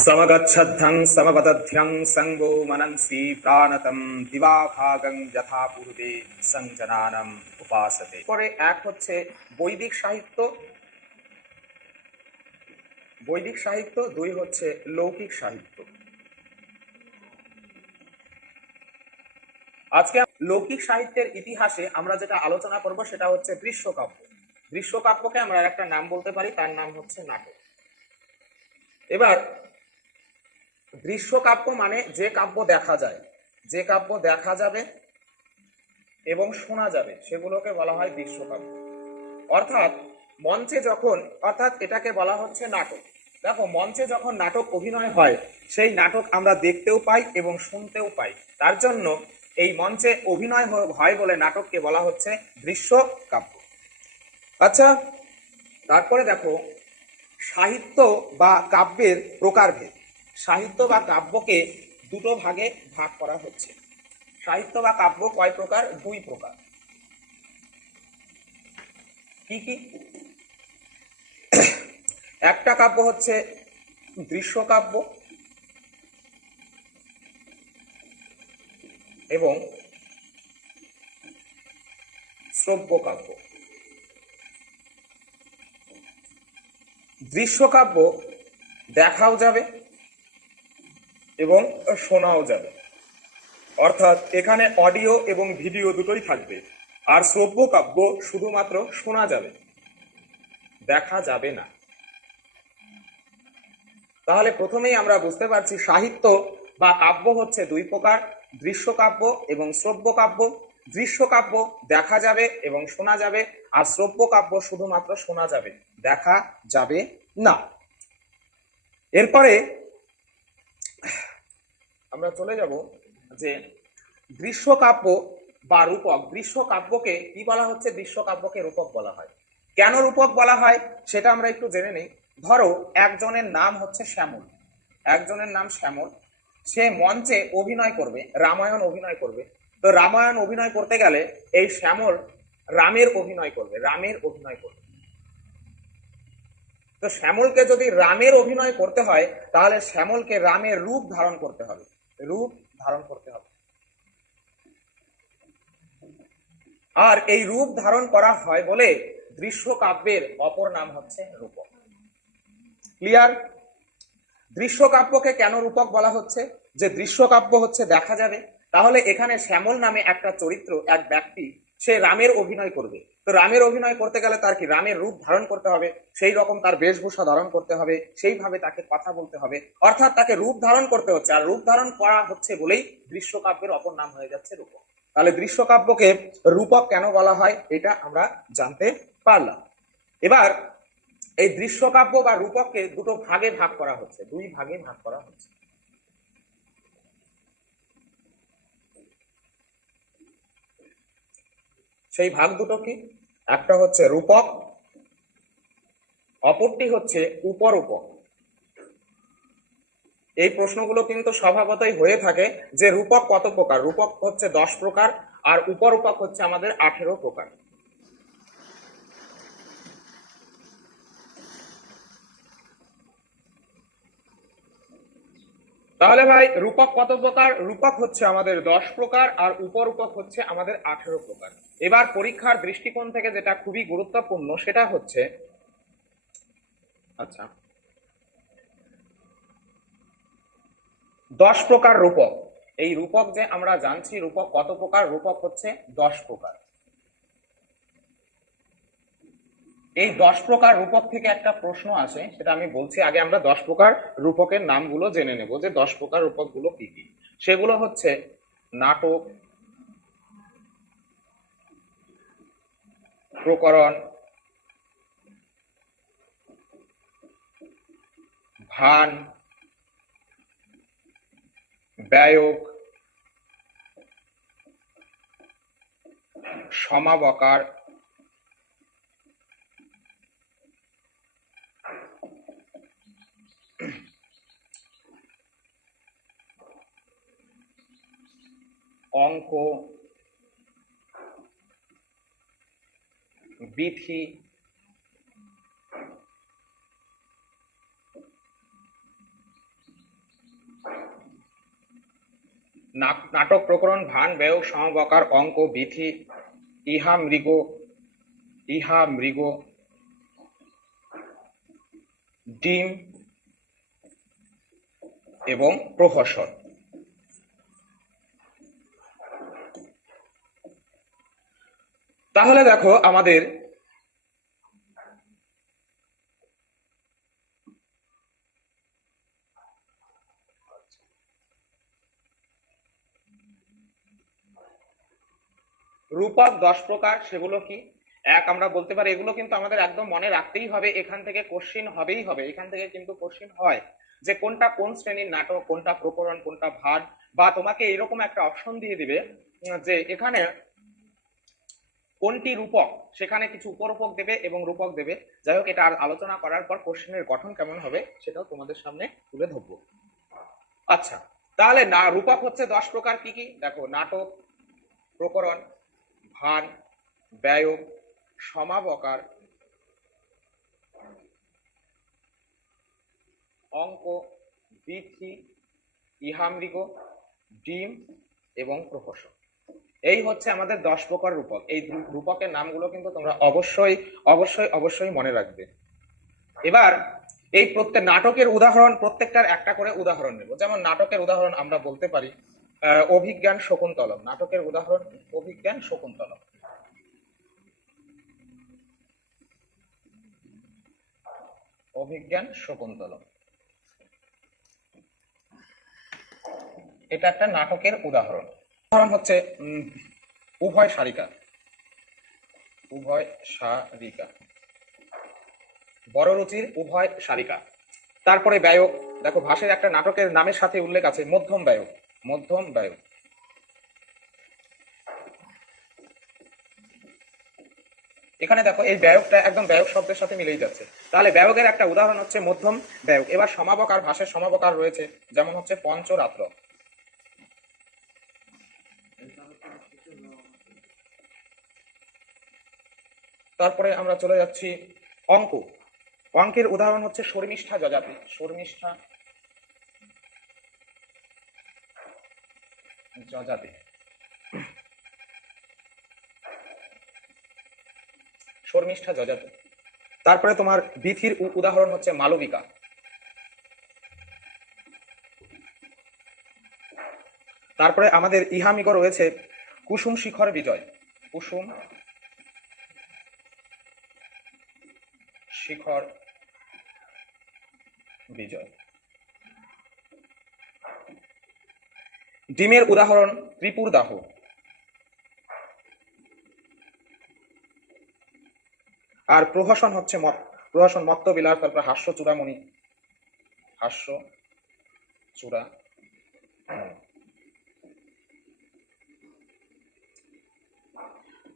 समगच्छद्धं समवदध्यं संगो मनंसि प्राणतम দিবাভাগং যথা পূর্বে সংজনানম উপাসতে। পরে এক হচ্ছে বৈদিক সাহিত্য, দুই হচ্ছে লৌকিক সাহিত্য। আজকে লৌকিক সাহিত্যের ইতিহাসে আমরা যেটা আলোচনা করব সেটা হচ্ছে দৃশ্যকাব্য। দৃশ্যকাব্যকে আমরা একটা নাম বলতে পারি, তার নাম হচ্ছে নাটক। এবার দৃশ্যকাব্য মানে যে কাব্য দেখা যায়, যে কাব্য দেখা যাবে এবং শোনা যাবে সেগুলোকে বলা হয় দৃশ্যকাব্য। অর্থাৎ মঞ্চে যখন, অর্থাৎ এটাকে বলা হচ্ছে নাটক। দেখো, মঞ্চে যখন নাটক অভিনয় হয় সেই নাটক আমরা দেখতেও পাই এবং শুনতেও পাই, তার জন্য এই মঞ্চে অভিনয় হয় বলে নাটককে বলা হচ্ছে দৃশ্যকাব্য। আচ্ছা, তারপরে দেখো সাহিত্য বা কাব্যের প্রকারভেদ। সাহিত্য বা কাব্যকে দুটো ভাগে ভাগ করা হচ্ছে। সাহিত্য বা কাব্য কয় প্রকার? দুই প্রকার। কি কি? একটা কাব্য হচ্ছে দৃশ্যকাব্য এবং শ্রব্য কাব্য। দৃশ্যকাব্য দেখাও যাবে এবং শোনাও যাবে, অর্থাৎ এখানে অডিও এবং ভিডিও দুটোই থাকবে। আর শ্রব্য কাব্য শুধুমাত্র শোনা যাবে, দেখা যাবে না। তাহলে প্রথমেই আমরা বুঝতে পারছি সাহিত্য বা কাব্য হচ্ছে দুই প্রকার, দৃশ্যকাব্য এবং শ্রব্য কাব্য। দৃশ্যকাব্য দেখা যাবে এবং শোনা যাবে, আর শ্রব্য কাব্য শুধুমাত্র শোনা যাবে, দেখা যাবে না। এরপরে আমরা চলে যাব যে দৃশ্যকাব্য বা রূপক। দৃশ্যকাব্যকে কি বলা হচ্ছে? দৃশ্যকাব্যকে রূপক বলা হয়। কেন রূপক বলা হয় সেটা আমরা একটু জেনে নিই। ধরো একজনের নাম হচ্ছে শ্যামল, একজনের নাম শ্যামল, সে মঞ্চে অভিনয় করবে, রামায়ণ অভিনয় করবে। তো রামায়ণ অভিনয় করতে গেলে এই শ্যামল রামের অভিনয় করবে, রামের অভিনয় করবে। তো শ্যামলকে যদি রামের অভিনয় করতে হয় তাহলে শ্যামলকে রামের রূপ ধারণ করতে হবে, রূপ ধারণ করতে হবে। আর এই রূপ ধারণ করা হয় বলে দৃশ্যকাব্যের অপর নাম হচ্ছে রূপক। ক্লিয়ার? দৃশ্যকাব্যকে কেন রূপক বলা হচ্ছে? যে দৃশ্যকাব্য হচ্ছে দেখা যাবে। তাহলে এখানে শ্যামল নামে একটা চরিত্র, এক ব্যক্তি, সে রামের অভিনয় করবে। তো রামের অভিনয় করতে গেলে তার কি রামের রূপ ধারণ করতে হবে, সেই রকম তার বেশভূষা ধারণ করতে হবে, সেইভাবে তাকে কথা বলতে হবে, অর্থাৎ তাকে রূপ ধারণ করতে হচ্ছে। আর রূপ ধারণ করা হচ্ছে বলেই দৃশ্যকাব্যের অপর নাম হয়ে যাচ্ছে রূপক। তাহলে দৃশ্যকাব্যকে রূপক কেন বলা হয় এটা আমরা জানতে পারলাম। এবার এই দৃশ্যকাব্য বা রূপককে দুটো ভাগে ভাগ করা হচ্ছে, দুই ভাগে ভাগ করা হচ্ছে। সেই ভাগ দুটো কি? একটা হচ্ছে রূপক, অপরটি হচ্ছে উপরূপক। এই প্রশ্নগুলো কিন্তু স্বভাবতই হয়ে থাকে যে রূপক কত প্রকার? রূপক হচ্ছে 10 প্রকার, আর উপরূপক হচ্ছে আমাদের 18 প্রকার। তাহলে ভাই রূপক কত প্রকার? রূপক হচ্ছে আমাদের 10 প্রকার, আর উপরূপক হচ্ছে আমাদের 18 প্রকার। এবার পরীক্ষার দৃষ্টিকোণ থেকে যেটা খুবই গুরুত্বপূর্ণ সেটা হচ্ছে, আচ্ছা, 10 প্রকার রূপক। এই রূপক যে আমরা জানছি রূপক কত প্রকার? রূপক হচ্ছে 10 প্রকার। এই 10 প্রকার রূপক থেকে একটা প্রশ্ন আসে, সেটা আমি বলছি। আগে আমরা 10 প্রকার রূপকের নামগুলো জেনে নেব, যে 10 প্রকার রূপক গুলো কি কি। সেগুলো হচ্ছে নাটক, প্রকরণ, ভান, ব্যয়ক, সমাবকার, অঙ্ক, বিথি, নাটক, প্রকরণ, ভান, ব্যয়, সমবকার, অঙ্ক, বিথি, ইহা মৃগ, ডিম এবং প্রহসন। তাহলে দেখো আমাদের রূপক 10 প্রকার, সেগুলো কি? এক, আমরা বলতে পারি এগুলো কিন্তু আমাদের একদম মনে রাখতেই হবে, এখান থেকে কোশ্চিন হবেই হবে, এখান থেকে কিন্তু কোশ্চিন হয় যে কোনটা কোন শ্রেণীর নাটক, কোনটা প্রকরণ, কোনটা ভাট, বা তোমাকে এরকম একটা অপশন দিয়ে দিবে যে এখানে কোনটি রূপক, সেখানে কিছু উপরূপক দেবে এবং রূপক দেবে। যাই হোক, এটা আলোচনা করার পর কোশ্চেনের গঠন কেমন হবে সেটাও তোমাদের সামনে তুলে ধরবো। আচ্ছা, তাহলে না রূপক হচ্ছে 10 প্রকার। কি কি? দেখো, নাটক, প্রকরণ, ভান, ব্যয়, সমাবকার, অঙ্ক, বিথি, ইহামৃগ, ডিম এবং প্রহসন। এই হচ্ছে আমাদের 10 প্রকার রূপক। এই রূপকের নামগুলো কিন্তু তোমরা অবশ্যই অবশ্যই অবশ্যই মনে রাখবে। এবার এই প্রত্যেক নাটকের উদাহরণ, প্রত্যেকটার একটা করে উদাহরণ নেব। যেমন নাটকের উদাহরণ আমরা বলতে পারি অভিজ্ঞান শকুন্তলম। নাটকের উদাহরণ অভিজ্ঞান শকুন্তলম। অভিজ্ঞান শকুন্তলম এটা একটা নাটকের উদাহরণ। উদাহরণ হচ্ছে উভয় সারিকা। উভয় সারিকা, বড় রুচির উভয় সারিকা। তারপরে ব্যয়ক, দেখো ভাষের একটা নাটকের নামের সাথে উল্লেখ আছে মধ্যম ব্যয়ক। মধ্যম ব্যয়ক। এখানে দেখো এই ব্যয়কটা একদম ব্যয়ক শব্দের সাথে মিলেই যাচ্ছে। তাহলে ব্যয়কের একটা উদাহরণ হচ্ছে মধ্যম ব্যয়ক। এবার সমাবকার, ভাষের সমাবকার রয়েছে, যেমন হচ্ছে পঞ্চরাত্র। তারপরে আমরা চলে যাচ্ছি অঙ্ক। অঙ্কের উদাহরণ হচ্ছে শর্মিষ্ঠা যজাতি। শর্মিষ্ঠা যজাতি। শর্মিষ্ঠা যজাতি। তারপরে তোমার বিথির উদাহরণ হচ্ছে মালবিকা। তারপরে আমাদের ইহামিগ রয়েছে কুসুম শিখর বিজয়। কুসুম শিখর বিজয়। ডিমের উদাহরণ ত্রিপুর দাহ। আর প্রহসন হচ্ছে প্রহসন মত্ত বিলাস। তারপর হাস্য চূড়ামণি। হাস্য চূড়া।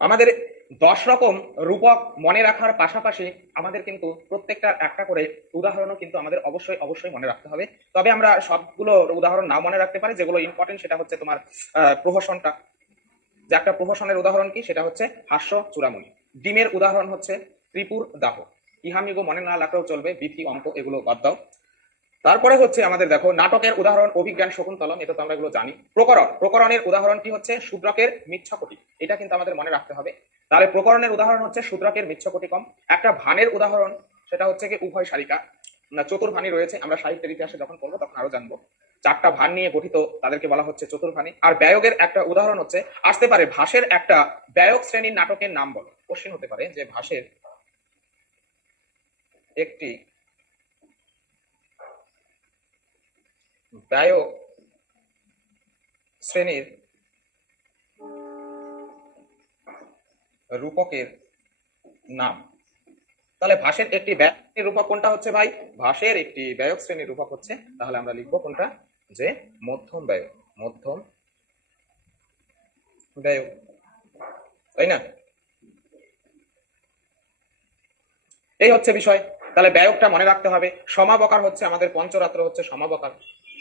আমাদের 10 রকম রূপক মনে রাখার পাশাপাশি আমাদের কিন্তু প্রত্যেকটার একটা করে উদাহরণও কিন্তু আমাদের অবশ্যই অবশ্যই মনে রাখতে হবে। তবে আমরা সবগুলো উদাহরণ নাও মনে রাখতে পারি। যেগুলো ইম্পর্টেন্ট সেটা হচ্ছে তোমার প্রহসনটা। যে একটা প্রহসনের উদাহরণ কি, সেটা হচ্ছে হাস্য চূড়ামণি। ডিমের উদাহরণ হচ্ছে ত্রিপুর দাহ। ইহামিগো মনে না রাখলেও চলবে, বিথি, অঙ্ক এগুলো বাদ দাও। তারপরে হচ্ছে আমাদের দেখো নাটকের উদাহরণ অভিজ্ঞান শকুন্তলম। এটা তো আমরা এগুলো জানি। প্রকরণ, প্রকরণের উদাহরণ কি হচ্ছে শূদ্রকের মিথ্যাকটি। এটা কিন্তু আমাদের মনে রাখতে হবে। তাহলে প্রকরণের উদাহরণ হচ্ছে শূদ্রকের মিথ্যাকটিকম। একটা ভানের উদাহরণ সেটা হচ্ছে কি উভয় সারিকা। চতুর্ভানি রয়েছে, আমরা সাহিত্যের ইতিহাসে যখন পড়বো তখন আরো জানবো। 4টা ভান নিয়ে গঠিত, তাদেরকে বলা হচ্ছে চতুর্ভানি। আর ব্যয়কের একটা উদাহরণ হচ্ছে আসতে পারে ভাষের একটা ব্যয়ক শ্রেণীর নাটকের নাম বলো। কোশ্চেন হতে পারে যে ভাষের একটি ব্যয়ক শ্রেণীর রূপকের নাম। তাহলে ভাষের একটি ব্যয়ক শ্রেণীর রূপক কোনটা হচ্ছে ভাই? ভাষের একটি ব্যয়ক শ্রেণীর রূপক হচ্ছে, তাহলে আমরা লিখবো কোনটা, যে মধ্যম ব্যয়ক। মধ্যম ব্যয়ক, তাই না? এই হচ্ছে বিষয়। তাহলে ব্যয়কটা মনে রাখতে হবে। সমাবকার হচ্ছে আমাদের পঞ্চরাত্র হচ্ছে সমাবকার।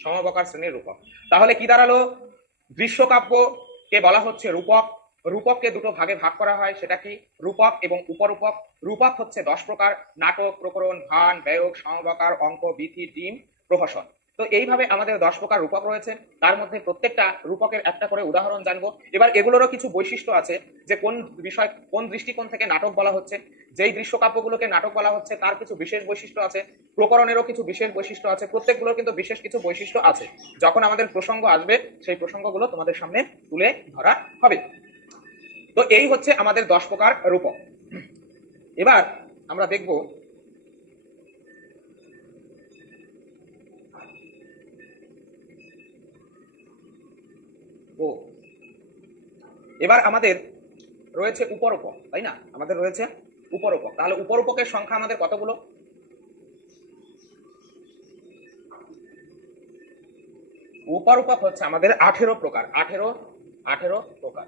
সমাবকার শ্রেণীর রূপক। তাহলে কি দাঁড়ালো? দৃশ্যকাব্য কে বলা হচ্ছে রূপক। রূপককে দুটো ভাগে ভাগ করা হয়, সেটা কি রূপক এবং উপরূপক। রূপক হচ্ছে 10 প্রকার: নাটক, প্রকরণ, ভান, ব্যয়ক, সমবকার, অঙ্ক, বিথি, ডিম, প্রহসন। তো এইভাবে আমাদের 10 প্রকার রূপক রয়েছে, তার মধ্যে প্রত্যেকটা রূপকের একটা করে উদাহরণ জানবো। এবার এগুলোরও কিছু বৈশিষ্ট্য আছে, যে কোন বিষয় কোন দৃষ্টিকোণ থেকে নাটক বলা হচ্ছে, যেই দৃশ্যকাব্যগুলোকে নাটক বলা হচ্ছে তার কিছু বিশেষ বৈশিষ্ট্য আছে, প্রকরণেরও কিছু বিশেষ বৈশিষ্ট্য আছে, প্রত্যেকগুলোর কিন্তু বিশেষ কিছু বৈশিষ্ট্য আছে। যখন আমাদের প্রসঙ্গ আসবে সেই প্রসঙ্গগুলো তোমাদের সামনে তুলে ধরা হবে। তো এই হচ্ছে আমাদের 10 প্রকার রূপক। এবার আমরা দেখব ও এবার আমাদের রয়েছে উপরূপক, তাই না? আমাদের রয়েছে উপরূপক। তাহলে উপরূপকের সংখ্যা আমাদের কতগুলো? উপরূপক হচ্ছে আমাদের 18 প্রকার। 18 প্রকার।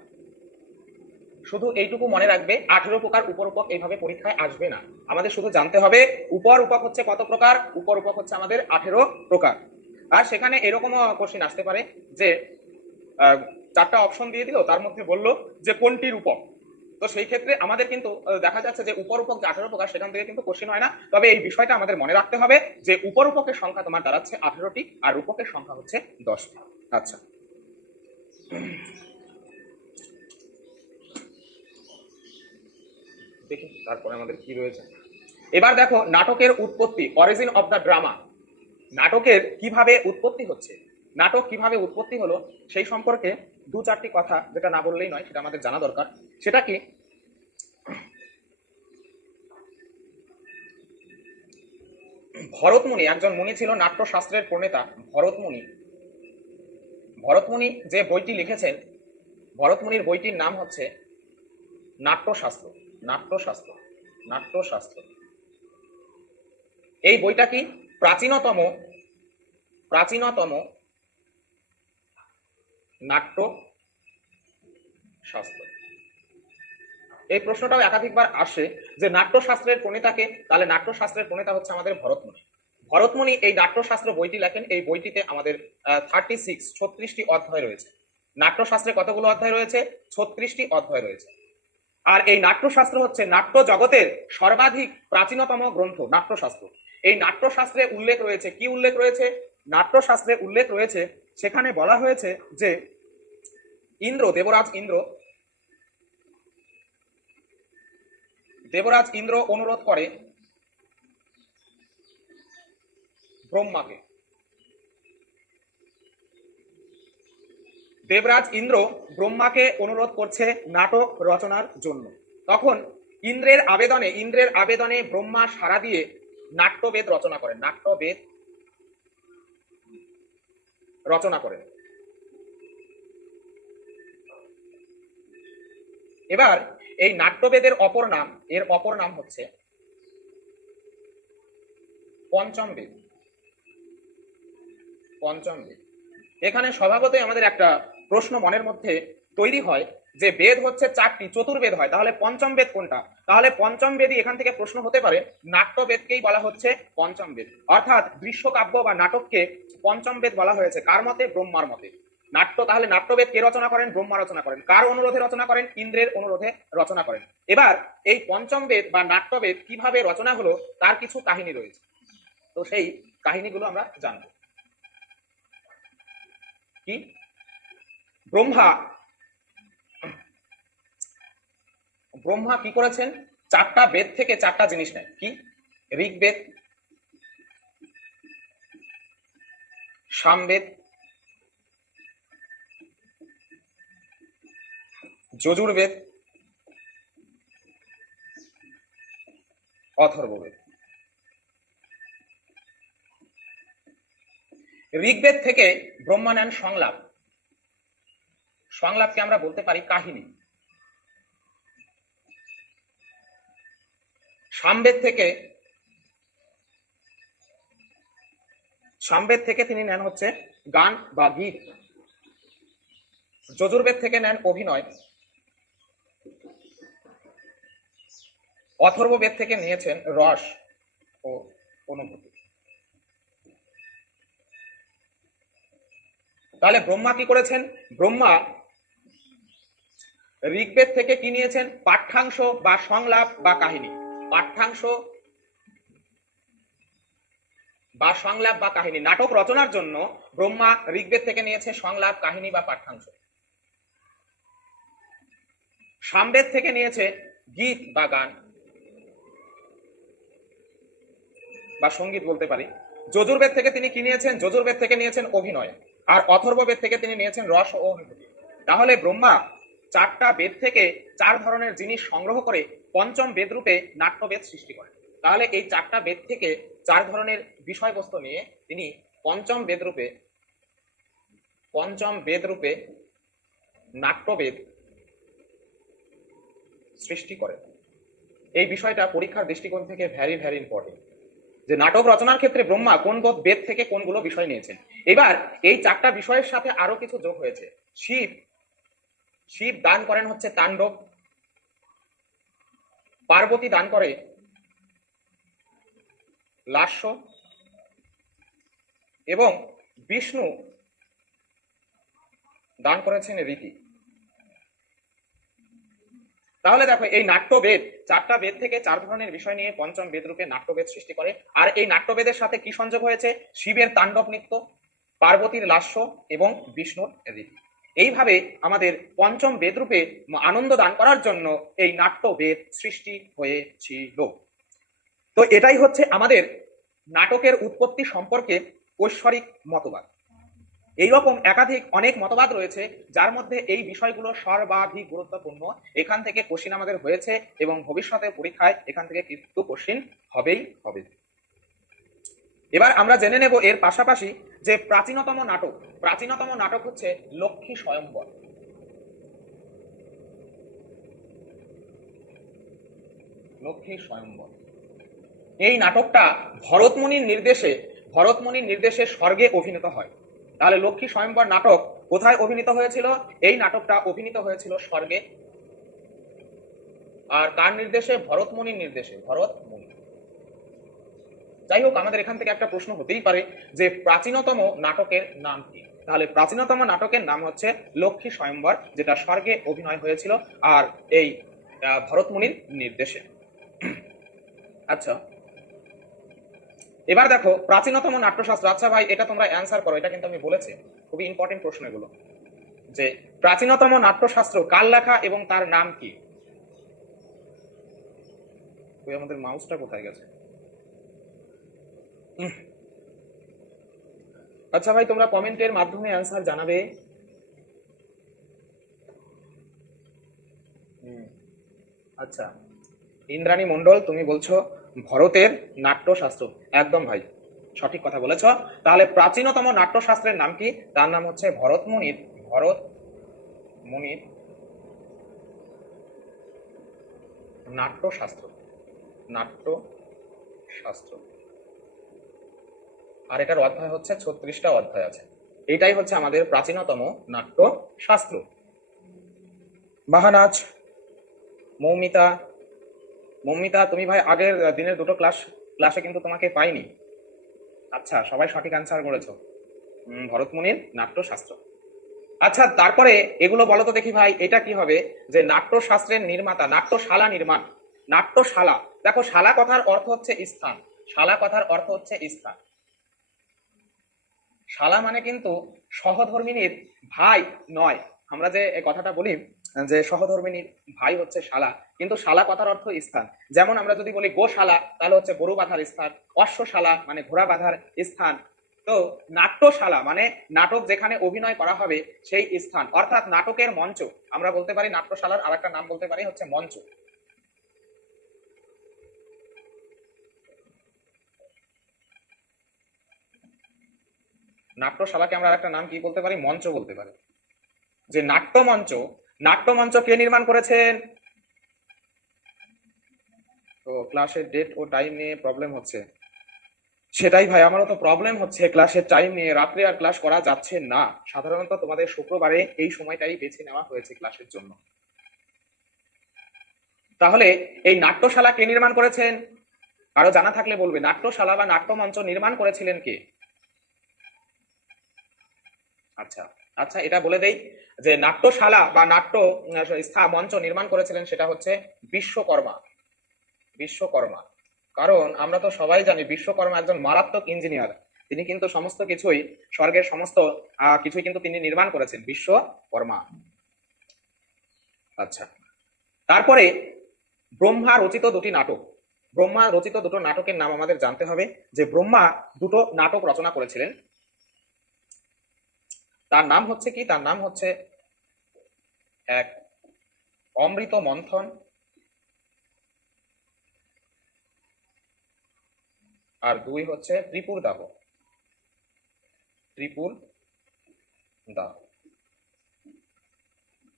শুধু এইটুকু মনে রাখবে, 18 প্রকার উপরূপক এইভাবে পরীক্ষায় আসবে না। আমাদের শুধু জানতে হবে উপরূপক হচ্ছে কত প্রকার। উপরূপক হচ্ছে আমাদের 18 প্রকার। আর সেখানে এরকমও কোশ্চেন আসতে পারে যে 4টা অপশন দিয়ে দিল, তার মধ্যে বললো যে কোনটি রূপক। তো সেই ক্ষেত্রে আমাদের কিন্তু দেখা যাচ্ছে যে উপরূপক যে 18 প্রকার সেখান থেকে কিন্তু কোশ্চেন হয় না। তবে এই বিষয়টা আমাদের মনে রাখতে হবে যে উপরূপকের সংখ্যা তোমার দাঁড়াচ্ছে 18টি আর রূপকের সংখ্যা হচ্ছে 10টি। আচ্ছা, দেখি তারপরে আমাদের কি রয়েছে। এবার দেখো নাটকের উৎপত্তি, অরিজিন অফ দ্য ড্রামা। নাটকের কিভাবে উৎপত্তি হচ্ছে, নাটক কিভাবে উৎপত্তি হলো সেই সম্পর্কে 2-4টি কথা যেটা না বললেই নয়, সেটা আমাদের জানা দরকার। সেটা কি, ভরতমুনি একজন মুনি ছিল, নাট্যশাস্ত্রের প্রণেতা। ভরতমুনি ভরতমুনি যে বইটি লিখেছেন, ভরতমুনির বইটির নাম হচ্ছে নাট্যশাস্ত্র। নাট্যশাস্ত্র নাট্যশাস্ত্র এই বইটা কি প্রাচীনতম প্রাচীনতম নাট্য শাস্ত্র? এই প্রশ্নটাও একাধিকবার আসে যে নাট্যশাস্ত্রের প্রণেতাকে। তাহলে নাট্যশাস্ত্রের প্রণেতা হচ্ছে আমাদের ভরতমুনি। ভরতমুনি এই নাট্যশাস্ত্র বইটি লেখেন। এই বইটিতে আমাদের 36টি অধ্যায় রয়েছে। নাট্যশাস্ত্রে কতগুলো অধ্যায় রয়েছে? 36টি অধ্যায় রয়েছে। আর এই নাট্যশাস্ত্র হচ্ছে নাট্য জগতের সর্বাধিক প্রাচীনতম গ্রন্থ নাট্যশাস্ত্র। এই নাট্যশাস্ত্রে উল্লেখ রয়েছে, কি উল্লেখ রয়েছে? নাট্যশাস্ত্রে উল্লেখ রয়েছে, সেখানে বলা হয়েছে যে দেবরাজ ইন্দ্র অনুরোধ করে ব্রহ্মাকে। দেবরাজ ইন্দ্র ব্রহ্মাকে অনুরোধ করছে নাটক রচনার জন্য। তখন ইন্দ্রের আবেদনে ব্রহ্মা সাড়া দিয়ে নাট্যবেদ রচনা করেন। নাট্যবেদ রচনা করেন। এবার এই নাট্যবেদের অপর নাম হচ্ছে পঞ্চম বেদ। পঞ্চম বেদ। এখানে স্বভাবতই আমাদের একটা প্রশ্ন মনের মধ্যে তৈরি হয় যে বেদ হচ্ছে 4টি, চতুর্বেদ হয়, তাহলে পঞ্চম বেদ কোনটা? তাহলে পঞ্চম বেদই এখান থেকে প্রশ্ন হতে পারে। নাট্যবেদকেই বলা হচ্ছে পঞ্চম বেদ, অর্থাৎ দৃশ্যকাব্য বা নাটককে পঞ্চম বেদ বলা হয়েছে। কার মতে? ব্রহ্মার মতে। তাহলে নাট্যবেদ কে রচনা করেন? ব্রহ্মা রচনা করেন। কার অনুরোধে রচনা করেন? ইন্দ্রের অনুরোধে রচনা করেন। এবার এই পঞ্চম বেদ বা নাট্যবেদ কিভাবে রচনা হলো তার কিছু কাহিনী রয়েছে। তো সেই কাহিনীগুলো আমরা জানবো। কি, ব্রহ্মা কি করেছেন? 4টা বেদ থেকে 4টা জিনিস নেয়। কি? ঋগ্বেদ, সামবেদ, যজুর্বেদ, অথর্ববেদ। ঋগ্বেদ থেকে ব্রহ্মা নেন সংলাপ। সংলাপকে আমরা বলতে পারি কাহিনী। সামবেদ থেকে তিনি নেন হচ্ছে গান বা গীত। যজুর্বেদ থেকে নেন অভিনয়। অথর্ববেদ থেকে নিয়েছেন রস ও অনুভূতি। তাহলে ব্রহ্মা কি করেছেন? ব্রহ্মা ঋগ্বেদ থেকে কি নিয়েছেন? পাঠ্যাংশ বা সংলাপ বা কাহিনী। পাঠ্যাংশ বা সংলাপ বা কাহিনী। নাটক রচনার জন্য ব্রহ্মা ঋগ্বেদ থেকে নিয়েছে সংলাপ, কাহিনী বা পাঠ্যাংশ। সামবেদ থেকে নিয়েছে গীত বা গান বা সঙ্গীত বলতে পারি। যজুর্বেদ থেকে তিনি কি নিয়েছেন? যজুর্বেদ থেকে নিয়েছেন অভিনয়। আর অথর্ববেদ থেকে তিনি নিয়েছেন রস ও অনুভূতি। তাহলে ব্রহ্মা 4টা বেদ থেকে 4 ধরনের জিনিস সংগ্রহ করে পঞ্চম বেদ রূপে নাট্যবেদ সৃষ্টি করেন। তাহলে এই 4টা বেদ থেকে 4 ধরনের বিষয়বস্তু নিয়ে তিনি পঞ্চম বেদ রূপে নাট্যবেদ সৃষ্টি করেন। এই বিষয়টা পরীক্ষার দৃষ্টিকোণ থেকে ভ্যারি ভ্যারি ইম্পর্টেন্ট, যে নাটক রচনার ক্ষেত্রে ব্রহ্মা কোন বেদ থেকে কোনগুলো বিষয় নিয়েছেন। এবার এই 4টা বিষয়ের সাথে আরো কিছু যোগ হয়েছে। শিব দান করেন হচ্ছে তাণ্ডব, পার্বতী দান করে লাস্য, এবং বিষ্ণু দান করেছেন রীতি। তাহলে দেখো এই নাট্যবেদ 4টা বেদ থেকে 4 ধরনের বিষয় নিয়ে পঞ্চম বেদ রূপে নাট্যবেদ সৃষ্টি করে। আর এই নাট্যবেদের সাথে কি সংযোগ হয়েছে? শিবের তাণ্ডব নৃত্য, পার্বতীর লাস্য এবং বিষ্ণুর রীতি। এইভাবে আমাদের পঞ্চম বেদ রূপে আনন্দ দান করার জন্য এই নাট্যবেদ সৃষ্টি হয়েছিল। তো এটাই হচ্ছে আমাদের নাটকের উৎপত্তি সম্পর্কে ঐশ্বরিক মতবাদ। এইরকম একাধিক অনেক মতবাদ রয়েছে, যার মধ্যে এই বিষয়গুলো সর্বাধিক গুরুত্বপূর্ণ। এখান থেকে কোশ্চিন আমাদের হয়েছে এবং ভবিষ্যতে পরীক্ষায় এখান থেকে কিন্তু কোশ্চিন হবেই হবে। এবার আমরা জেনে নেব এর পাশাপাশি যে প্রাচীনতম নাটক হচ্ছে লক্ষ্মী স্বয়ম্বর। এই নাটকটা ভরতমুনির নির্দেশে স্বর্গে অভিনীত হয়। তাহলে লক্ষ্মী স্বয়ম্বর নাটক কোথায় অভিনীত হয়েছিল? এই নাটকটা অভিনীত হয়েছিল স্বর্গে। আর কার নির্দেশে? ভরতমুনির নির্দেশে। যাই হোক, আমাদের এখান থেকে একটা প্রশ্ন হতেই পারে যে প্রাচীনতম নাটকের নাম কি? তাহলে প্রাচীনতম নাটকের নাম হচ্ছে লক্ষ্মী স্বয়ম্বর, যেটা স্বর্গে অভিনয় হয়েছিল আর এই ভরতমুনির নির্দেশে। আচ্ছা, এবার দেখো প্রাচীনতম নাট্যশাস্ত্র। আচ্ছা ভাই, এটা তোমরা অ্যান্সার করো, এটা কিন্তু আমি বলেছি, খুবই ইম্পর্টেন্ট প্রশ্ন এগুলো, যে প্রাচীনতম নাট্যশাস্ত্র কার লেখা এবং তার নাম কি? আমাদের মাউসটা কোথায় গেছে? আচ্ছা ভাই, তোমরা কমেন্টের মাধ্যমে অ্যান্সার জানাবে। আচ্ছা, ইন্দ্রাণী মন্ডল তুমি বলছো ভরতের নাট্যশাস্ত্র। একদম ভাই, সঠিক কথা বলেছ। তাহলে প্রাচীনতম নাট্যশাস্ত্রের নাম কি? তার নাম হচ্ছে ভরতমুনির নাট্যশাস্ত্র। আর এটার অধ্যায় হচ্ছে 36টা অধ্যায় আছে। এটাই হচ্ছে আমাদের প্রাচীনতম নাট্যশাস্ত্র। বাহানাজ, মৌমিতা তুমি ভাই আগের দিনের 2টো ক্লাসে কিন্তু তোমাকে পাইনি। আচ্ছা, সবাই সঠিক আনসার করেছো। ভরতমুনির নাট্যশাস্ত্র। আচ্ছা, তারপরে এগুলো বলো তো দেখি ভাই, এটা কি হবে? যে নাট্যশাস্ত্রের নির্মাতা, নাট্যশালা নির্মাণ। নাট্যশালা, দেখো শালা কথার অর্থ হচ্ছে স্থান। শালা মানে কিন্তু সহধর্মিনীর ভাই নয়। আমরা যে কথাটা বলি যে সহধর্মিনীর ভাই হচ্ছে শালা, কিন্তু শালা কথার অর্থ স্থান। যেমন আমরা যদি বলি গোশালা, তাহলে হচ্ছে গরু বাঁধার স্থান। অশ্বশালা মানে ঘোড়া বাঁধার স্থান। তো নাট্যশালা মানে নাটক যেখানে অভিনয় করা হবে সেই স্থান, অর্থাৎ নাটকের মঞ্চ। আমরা বলতে পারি নাট্যশালার আরেকটা নাম বলতে পারি হচ্ছে মঞ্চ। নাট্যশালাকে আমরা আরেকটা নাম কি বলতে পারি? মঞ্চ বলতে পারি। যে নাট্যমঞ্চ কে নির্মাণ করেছেন? তো ক্লাসের ডেট ও টাইম নিয়ে প্রবলেম হচ্ছে। সেটাই ভাই, আমারও তো প্রবলেম হচ্ছে ক্লাসের টাইম নিয়ে। রাত্রে আর ক্লাস করা যাচ্ছে না। সাধারণত তোমাদের শুক্রবারে এই সময়টাই বেছে নেওয়া হয়েছে ক্লাসের জন্য। তাহলে এই নাট্যশালা কে নির্মাণ করেছেন? আরো জানা থাকলে বলবে। নাট্যশালা বা নাট্যমঞ্চ নির্মাণ করেছিলেন কে? আচ্ছা, এটা বলে দেই যে নাট্যশালা বা নাট্য মঞ্চ নির্মাণ করেছিলেন সেটা হচ্ছে বিশ্বকর্মা। কারণ আমরা তো সবাই জানি বিশ্বকর্মা একজন মারাত্মক ইঞ্জিনিয়ার। তিনি কিন্তু সমস্ত কিছুই, স্বর্গের সমস্ত কিছুই কিন্তু তিনি নির্মাণ করেছেন, বিশ্বকর্মা। আচ্ছা, তারপরে ব্রহ্মা রচিত দুটি নাটক। ব্রহ্মা রচিত দুটো নাটকের নাম আমাদের জানতে হবে। যে ব্রহ্মা দুটো নাটক রচনা করেছিলেন, তার নাম হচ্ছে কি? তার নাম হচ্ছে এক অমৃত মন্থন, আর দুই হচ্ছে ত্রিপুর দাহ। ত্রিপুর দাহ।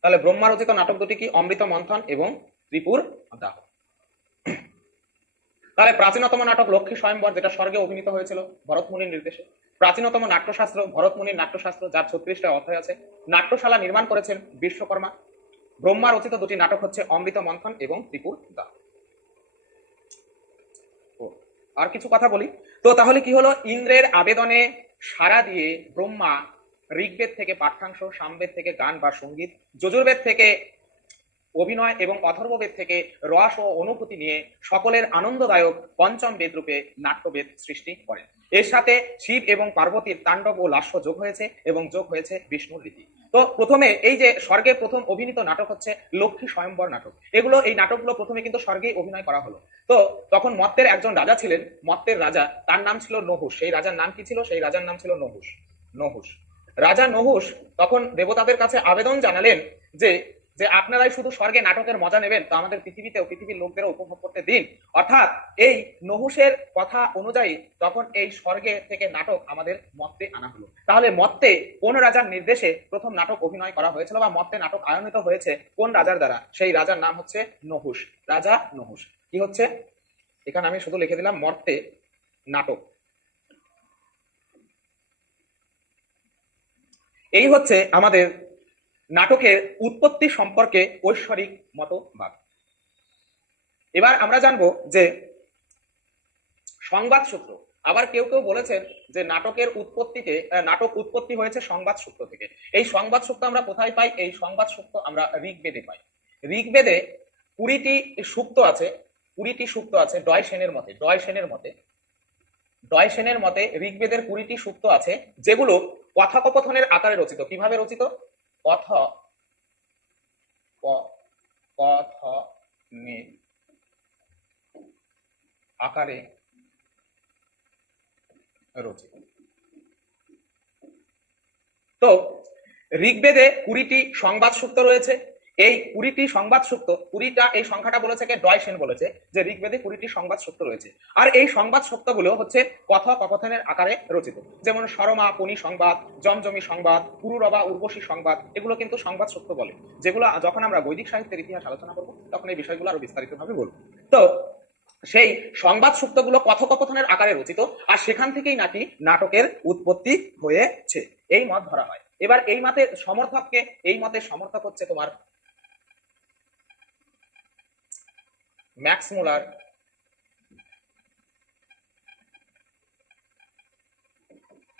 তাহলে ব্রহ্মা রচিত নাটক দুটি কি? অমৃত মন্থন এবং ত্রিপুর দাহ। তাহলে প্রাচীনতম নাটক লক্ষ্মী স্বয়ম্বর, যেটা স্বর্গে অভিনীত হয়েছিল ভরতমুনির নির্দেশে। প্রাচীনতম নাট্যশাস্ত্র ভরতমুনির নাট্যশাস্ত্র, যার 36টা অধ্যায় আছে। নাট্যশালা নির্মাণ করেছেন বিশ্বকর্মা। ব্রহ্মা রচিত দুটি নাটক হচ্ছে অমৃত মন্থন এবং ত্রিপুর দাহ। আর কিছু কথা বলি তো, তাহলে কি হলো? ইন্দ্রের আবেদনে সাড়া দিয়ে ব্রহ্মা ঋগ্বেদ থেকে পাঠ্যাংশ, সামবেদ থেকে গান বা সঙ্গীত, যজুর্বেদ থেকে অভিনয় এবং অথর্ববেদ থেকে রস ও অনুভূতি নিয়ে সকলের আনন্দদায়ক পঞ্চম বেদ রূপে নাট্যবেদ সৃষ্টি করেন। এর সাথে শিব এবং পার্বতীর তাণ্ডব ও লাস্য যোগ হয়েছে এবং যোগ হয়েছে বিষ্ণুর রীতি। তো প্রথমে এই যে স্বর্গে প্রথম অভিনীত নাটক হচ্ছে লক্ষ্মী স্বয়ম্বর নাটক। এই নাটকগুলো প্রথমে কিন্তু স্বর্গেই অভিনয় করা হলো। তো তখন মত্তের একজন রাজা ছিলেন, মত্তের রাজা, তার নাম ছিল নহুষ। সেই রাজার নাম কি ছিল? সেই রাজার নাম ছিল নহুষ। নহুষ রাজা নহুষ তখন দেবতাদের কাছে আবেদন জানালেন যে যে আপনারাই শুধু স্বর্গে নাটকের মজা নেবেন, তো আমাদের পৃথিবীতেও, পৃথিবীর লোকদেরও উপভোগ করতে দিন। অর্থাৎ এই নহুষের কথা অনুযায়ী তখন এই স্বর্গে থেকে নাটক আমাদের মত্তে আনা হলো। তাহলে মত্তে কোন রাজার নির্দেশে প্রথম নাটক অভিনয় করা হয়েছিল বা মত্তে নাটক আয়নিত হয়েছে কোন রাজার দ্বারা? সেই রাজার নাম হচ্ছে নহুষ, রাজা নহুষ। কি হচ্ছে এখানে আমি শুধু লিখে দিলাম মর্তে নাটক। এই হচ্ছে আমাদের নাটকের উৎপত্তি সম্পর্কে ঐশ্বরিক মতবাদ। এবার আমরা জানবো যে সংবাদ সূত্র। আবার কেউ কেউ বলেছেন যে নাটকের উৎপত্তিতে, নাটক উৎপত্তি হয়েছে সংবাদ সূত্র থেকে। এই সংবাদ সূত্র আমরা কোথায় পাই? এই সংবাদ সূত্র আমরা ঋগ্বেদে পাই। ঋগ্বেদে 20টি সূক্ত আছে। 20টি সূক্ত আছে ডয় সেনের মতে। ডয় সেনের মতে ঋগ্বেদের 20টি সূক্ত আছে, যেগুলো কথোপকথনের আকারে রচিত। কিভাবে রচিত? কথনের আকারে রচিত। তো ঋগ্বেদে 20টি সংবাদ সূক্ত রয়েছে। এই 20টি সংবাদ সূক্ত, 20টা এই সংখ্যাটা বলেছে কে? ডয় সেন বলেছে যে ঋগ্বেদে 20টি সংবাদ সূক্ত রয়েছে। আর এই সংবাদ সূক্তগুলো হচ্ছে কথোপকথনের আকারে রচিত। যেমন সরমা পনি সংবাদ, জমজমি সংবাদ, পুরুরবা উর্বশী সংবাদ, এগুলো কিন্তু সংবাদ সূক্ত বলে। যেগুলো যখন আমরা বৈদিক সাহিত্যের ইতিহাস আলোচনা করব তখন এই বিষয়গুলো আরো বিস্তারিতভাবে বলবো। তো সেই সংবাদ সূক্তগুলো কথোপকথনের আকারে রচিত, আর সেখান থেকেই নাকি নাটকের উৎপত্তি হয়েছে, এই মত ধরা হয়। এবার এই মতের সমর্থককে, এই মতের সমর্থক হচ্ছে তোমার ম্যাক্স মুলার,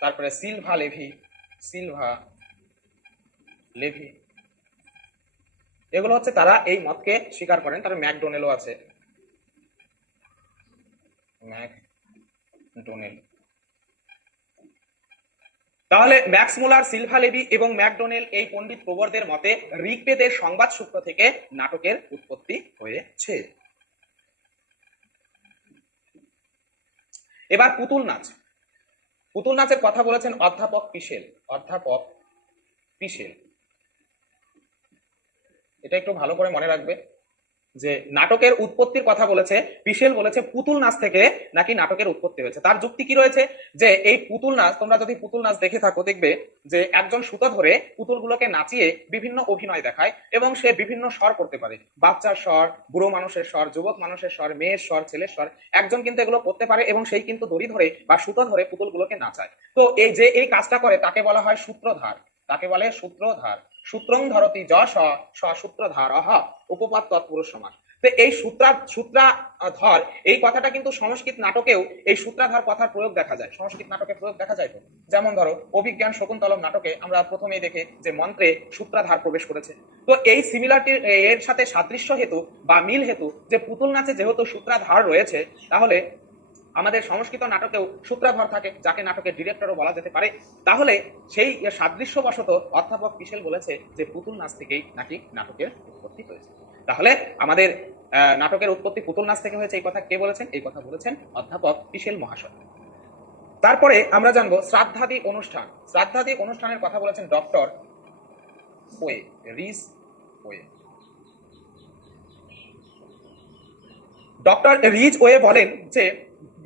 তারপরে সিলভা লেভি, এগুলো হচ্ছে তারা এই মতকে স্বীকার করেন। তারপরে ম্যাকডোনেলও আছে, ম্যাকডোনেল। তাহলে ম্যাক্স মুলার, সিলভা লেভি এবং ম্যাকডোনেল এই পণ্ডিত প্রবরদের মতে ঋগ্বেদের সংবাদ সূত্র থেকে নাটকের উৎপত্তি হয়েছে। এবার পুতুল নাচ। পুতুল নাচের কথা বলেছেন অধ্যাপক পিশেল। এটা একটু ভালো করে মনে রাখবে যে নাটকের উৎপত্তির কথা বলেছে পিশেল, বলেছে পুতুল নাচ থেকে নাকি নাটকের উৎপত্তি হয়েছে। তার যুক্তি কি রয়েছে? যে এই পুতুল নাচ, তোমরা যদি পুতুল নাচ দেখে থাকো দেখবে যে একজন সুতো ধরে পুতুলগুলোকে নাচিয়ে বিভিন্ন অভিনয় দেখায় এবং সে বিভিন্ন স্বর করতে পারে। বাচ্চার স্বর, বুড়ো মানুষের স্বর, যুবক মানুষের স্বর, মেয়ের স্বর, ছেলের স্বর, একজন কিন্তু এগুলো করতে পারে এবং সেই কিন্তু দড়ি ধরে বা সুতো ধরে পুতুলগুলোকে নাচায়। তো এই যে এই কাজটা করে তাকে বলা হয় সূত্রধার। তাকে বলে সূত্রধার। সূত্রং ধরতি য স সূত্রধার উপপাদ তৎপুরুষ সমাস। তো এই সূত্রাধর এই কথাটা কিন্তু সংস্কৃত নাটকেও এই সূত্রাধর কথার প্রয়োগ দেখা যায়, সংস্কৃত নাটকে প্রয়োগ দেখা যায়। তো যেমন ধরো অভিজ্ঞান শকুন্তলম নাটকে আমরা প্রথমেই দেখে যে মন্ত্রে সূত্রাধার প্রবেশ করেছে। তো এই সিমিলারিটি এর সাথে সাদৃশ্য হেতু বা মিল হেতু যে পুতুল নাচে যেহেতু সূত্রাধার রয়েছে, তাহলে আমাদের সংস্কৃত নাটকেও সূত্রাধর থাকে, যাকে নাটকের ডিরেক্টরও বলা যেতে পারে। তাহলে সেই সাদৃশ্যবশত অধ্যাপক পিশেল বলেছে যে পুতুল নাচ থেকেই নাকি নাটকের উৎপত্তি হয়েছে। তাহলে আমাদের নাটকের উৎপত্তি পুতুল নাচ থেকে হয়েছে, এই কথা কে বলেছেন? এই কথা বলেছেন অধ্যাপক পিশেল মহাশয়। তারপরে আমরা জানবো শ্রাদ্ধাদি অনুষ্ঠান। শ্রাদ্ধাদি অনুষ্ঠানের কথা বলেছেন ডক্টর ওয়ে, রিস ওয়ে। ডক্টর রিজ ওয়ে বলেন যে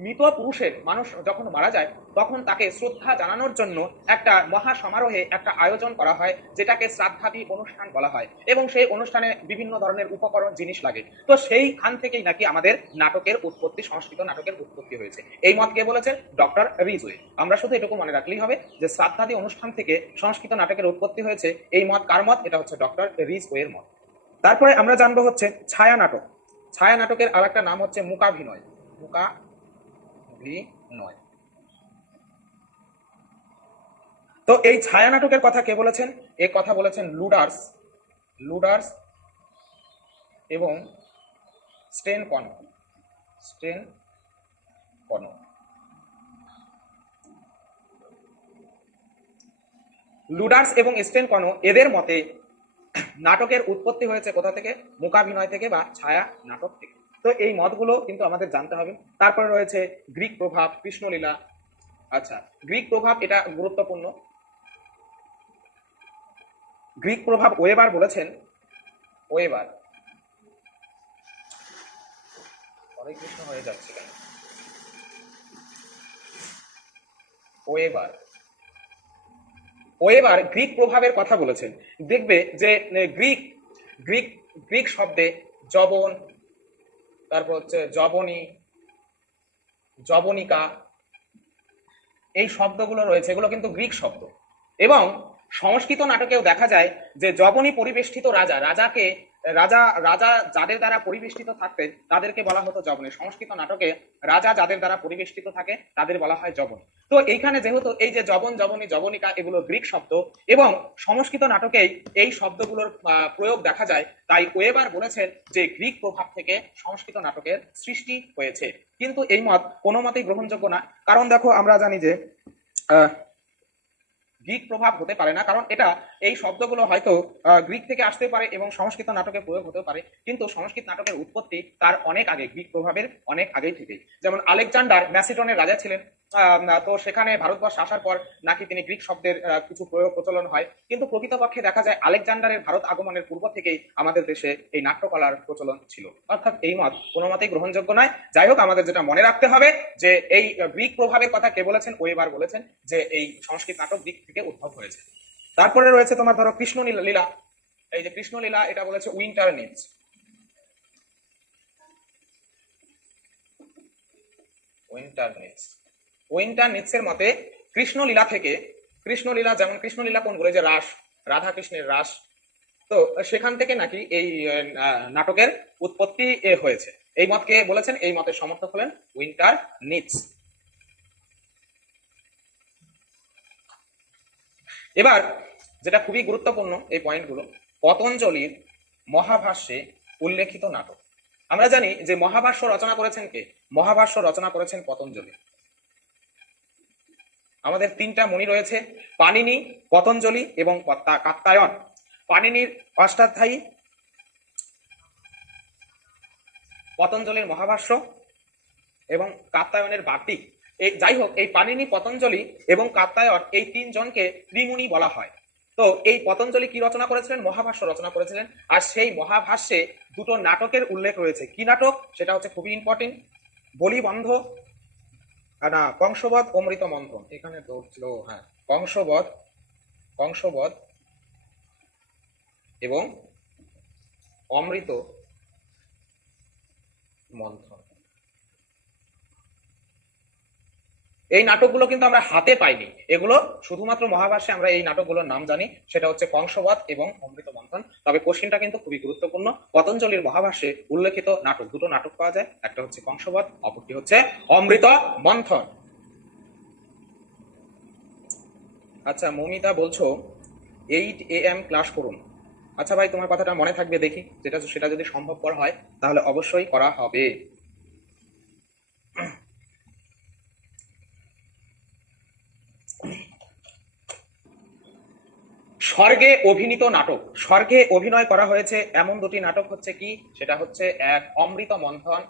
মৃত পুরুষের, মানুষ যখন মারা যায় তখন তাকে শ্রদ্ধা জানানোর জন্য একটা মহা সমারোহে একটা আয়োজন করা হয়, যেটাকে শ্রাদ্ধাদি অনুষ্ঠান বলা হয়, এবং সেই অনুষ্ঠানে বিভিন্ন ধরনের উপকরণ জিনিস লাগে। তো সেইখান থেকেই নাকি আমাদের নাটকের উৎপত্তি, সংস্কৃত নাটকের উৎপত্তি হয়েছে। এই মত কে বলেছেন? Doctor Ridgeway. আমরা শুধু এটুকু মনে রাখলেই হবে যে শ্রাদ্ধাদি অনুষ্ঠান থেকে সংস্কৃত নাটকের উৎপত্তি হয়েছে। এই মত কার মত? এটা হচ্ছে ডক্টর রিজওয়ের মত। তারপরে আমরা জানবো হচ্ছে ছায়া নাটক। ছায়া নাটকের আর একটা নাম হচ্ছে মূকাভিনয়। মূকাভিনয়। তো এই ছায়া নাটকের কথা কে বলেছেন? এ কথা বলেছেন লুডার্স, লুডার্স এবং স্টেনকন, স্টেনকন। লুডার্স এবং স্টেনকন এদের মতে নাটকের উৎপত্তি হয়েছে কোথা থেকে? মূকাভিনয় থেকে বা ছায়া নাটক থেকে। তো এই মতগুলো কিন্তু আমাদের জানতে হবে। তারপরে রয়েছে গ্রিক প্রভাব, কৃষ্ণলীলা। আচ্ছা, গ্রিক প্রভাব এটা গুরুত্বপূর্ণ। গ্রিক প্রভাব ওয়েবার বলেছেন, ওয়েবার, হরে কৃষ্ণ হয়ে যাচ্ছে কেন? ওয়েবার, ওয়েবার গ্রিক প্রভাবের কথা বলেছেন। দেখবে যে গ্রিক গ্রিক গ্রিক শব্দে যবন, তারপর হচ্ছে যবনী, যবনিকা, এই শব্দগুলো রয়েছে, এগুলো কিন্তু গ্রিক শব্দ। এবং সংস্কৃত নাটকেও দেখা যায় যে যবনী পরিবেষ্টিত রাজা, রাজাকে রাজা রাজা যাদের দ্বারা পরিবেষ্টিত থাকতেন তাদেরকে বলা হতো যবনী। সংস্কৃত নাটকে রাজা যাদের দ্বারা পরিবেষ্টিত থাকে তাদের বলা হয় যবনী। তো এইখানে যেহেতু এই যে যবন, যবনী, যবনিকা এগুলো গ্রিক শব্দ এবং সংস্কৃত নাটকেই এই শব্দগুলোর প্রয়োগ দেখা যায়, তাই ওয়েবার বলেছেন যে গ্রিক প্রভাব থেকে সংস্কৃত নাটকের সৃষ্টি হয়েছে। কিন্তু এই মত কোনো মতেই গ্রহণযোগ্য না। কারণ দেখো আমরা জানি যে গ্রিক প্রভাব হতে পারে না, কারণ এটা এই শব্দগুলো হয়তো গ্রিক থেকে আসতে পারে এবং সংস্কৃত নাটকে প্রয়োগ হতে পারে, কিন্তু সংস্কৃত নাটকের উৎপত্তি তার অনেক আগে, গ্রিক প্রভাবের অনেক আগেই থেকে। যেমন আলেকজান্ডার ম্যাসিডনের রাজা ছিলেন, তো সেখানে ভারতবর্ষ আসার পর নাকি তিনি গ্রিক শব্দের কিছু প্রয়োগ প্রচলন হয়, কিন্তু প্রকৃতপক্ষে দেখা যায় আলেকজান্ডারের ভারত আগমনের পূর্ব থেকেই আমাদের দেশে এই নাট্যকলার প্রচলন ছিল। অর্থাৎ এই মত কোনো মতেই গ্রহণযোগ্য নয়। যাই হোক, আমাদের যেটা মনে রাখতে হবে যে এই গ্রিক প্রভাবের কথা কে বলেছেন? ওয়েবার বলেছেন যে এই সংস্কৃত নাটক গ্রিক থেকে উদ্ভব হয়েছে। তারপরে রয়েছে তোমার ধরো কৃষ্ণ লীলা। এই যে কৃষ্ণ লীলা, এটা বলেছে উইন্টার নিটস। উইন্টার নিটস, উইন্টার নিটসের মতে কৃষ্ণলীলা থেকে, কৃষ্ণলীলা যেমন কৃষ্ণলীলা কোন বলে যে রাস, রাধা কৃষ্ণের রাস, তো সেখান থেকে নাকি এই নাটকের উৎপত্তি হয়েছে। এই মতকে বলেছেন, এই মতের সমর্থক হলেন উইন্টার নিটস। এবার যেটা খুবই গুরুত্বপূর্ণ এই পয়েন্টগুলো, পতঞ্জলির মহাভাষ্যে উল্লেখিত নাটক। আমরা জানি যে মহাভাষ্য রচনা করেছেন কে? মহাভাষ্য রচনা করেছেন পতঞ্জলি। আমাদের তিনটা মুনি রয়েছে, পাণিনি, পতঞ্জলি এবং কাত্যায়ন। পাণিনির অষ্টাধ্যায়ী, পতঞ্জলির মহাভাষ্য এবং কাত্যায়নের বার্তিক। এই যাই হোক, এই পাণিনি, পতঞ্জলি এবং কাত্যায়ন এই তিনজনকে ত্রিমুনি বলা হয়। তো এই পতঞ্জলি কি রচনা করেছিলেন? মহাভাষ্য রচনা করেছিলেন। আর সেই মহাভাষ্যে দুটো নাটকের উল্লেখ রয়েছে। কি নাটক? সেটা হচ্ছে খুবই ইম্পর্টেন্ট, বলিবন্ধ না কংসবধ অমৃত মন্থন। এখানে তো ছিল, হ্যাঁ, কংসবধ, কংসবধ এবং অমৃত মন্থন। এই নাটকগুলো কিন্তু আমরা হাতে পাইনি, এগুলো শুধুমাত্র মহাভাষ্যে আমরা এই নাটকগুলোর নাম জানি, সেটা হচ্ছে কংসবধ এবং অমৃত মন্থন। তবে কোশ্চেনটা কিন্তু খুবই গুরুত্বপূর্ণ। পতঞ্জলির মহাভাষ্যে উল্লেখিত নাটক, দুটো নাটক পাওয়া যায়, একটা হচ্ছে কংসবধ, অপরটি হচ্ছে অমৃত মন্থন। আচ্ছা মৌমিতা বলছো 8 AM ক্লাস করুন। আচ্ছা ভাই, তোমার কথাটা মনে থাকবে, দেখি সেটা যদি সম্ভবপর হয় তাহলে অবশ্যই করা হবে। স্বর্গে অভিনীত নাটক, স্বর্গে অভিনয় করা হয়েছে এমন দুটি নাটক হচ্ছে কি, সেটা হচ্ছে এক অমৃত মন্থন,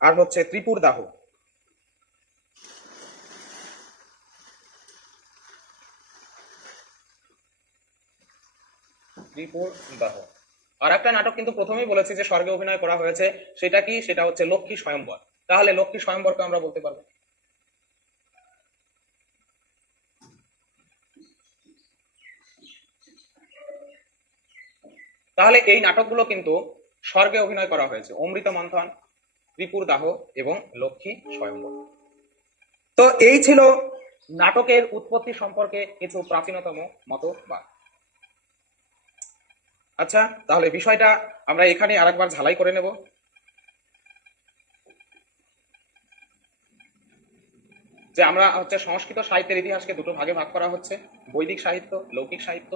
আর হচ্ছে ত্রিপুর দাহ। ত্রিপুর দাহ। আর একটা নাটক কিন্তু প্রথমেই বলেছি যে স্বর্গে অভিনয় করা হয়েছে, সেটা কি, সেটা হচ্ছে লক্ষ্মী স্বয়ম্বর। তাহলে লক্ষ্মী স্বয়ম্বরকে আমরা বলতে পারবো। তাহলে এই নাটকগুলো কিন্তু স্বর্গে অভিনয় করা হয়েছে, অমৃত মন্থন, ত্রিপুর দাহ এবং লক্ষ্মী স্বয়ম্বর। তো এই ছিল নাটকের উৎপত্তি সম্পর্কে কিছু প্রাচীনতম মতবাদ। আচ্ছা তাহলে বিষয়টা আমরা এখানে আরেকবার ঝালাই করে নেব। যে আমরা হচ্ছে সংস্কৃত সাহিত্যের ইতিহাসকে দুটো ভাগে ভাগ করা হচ্ছে, বৈদিক সাহিত্য, লৌকিক সাহিত্য।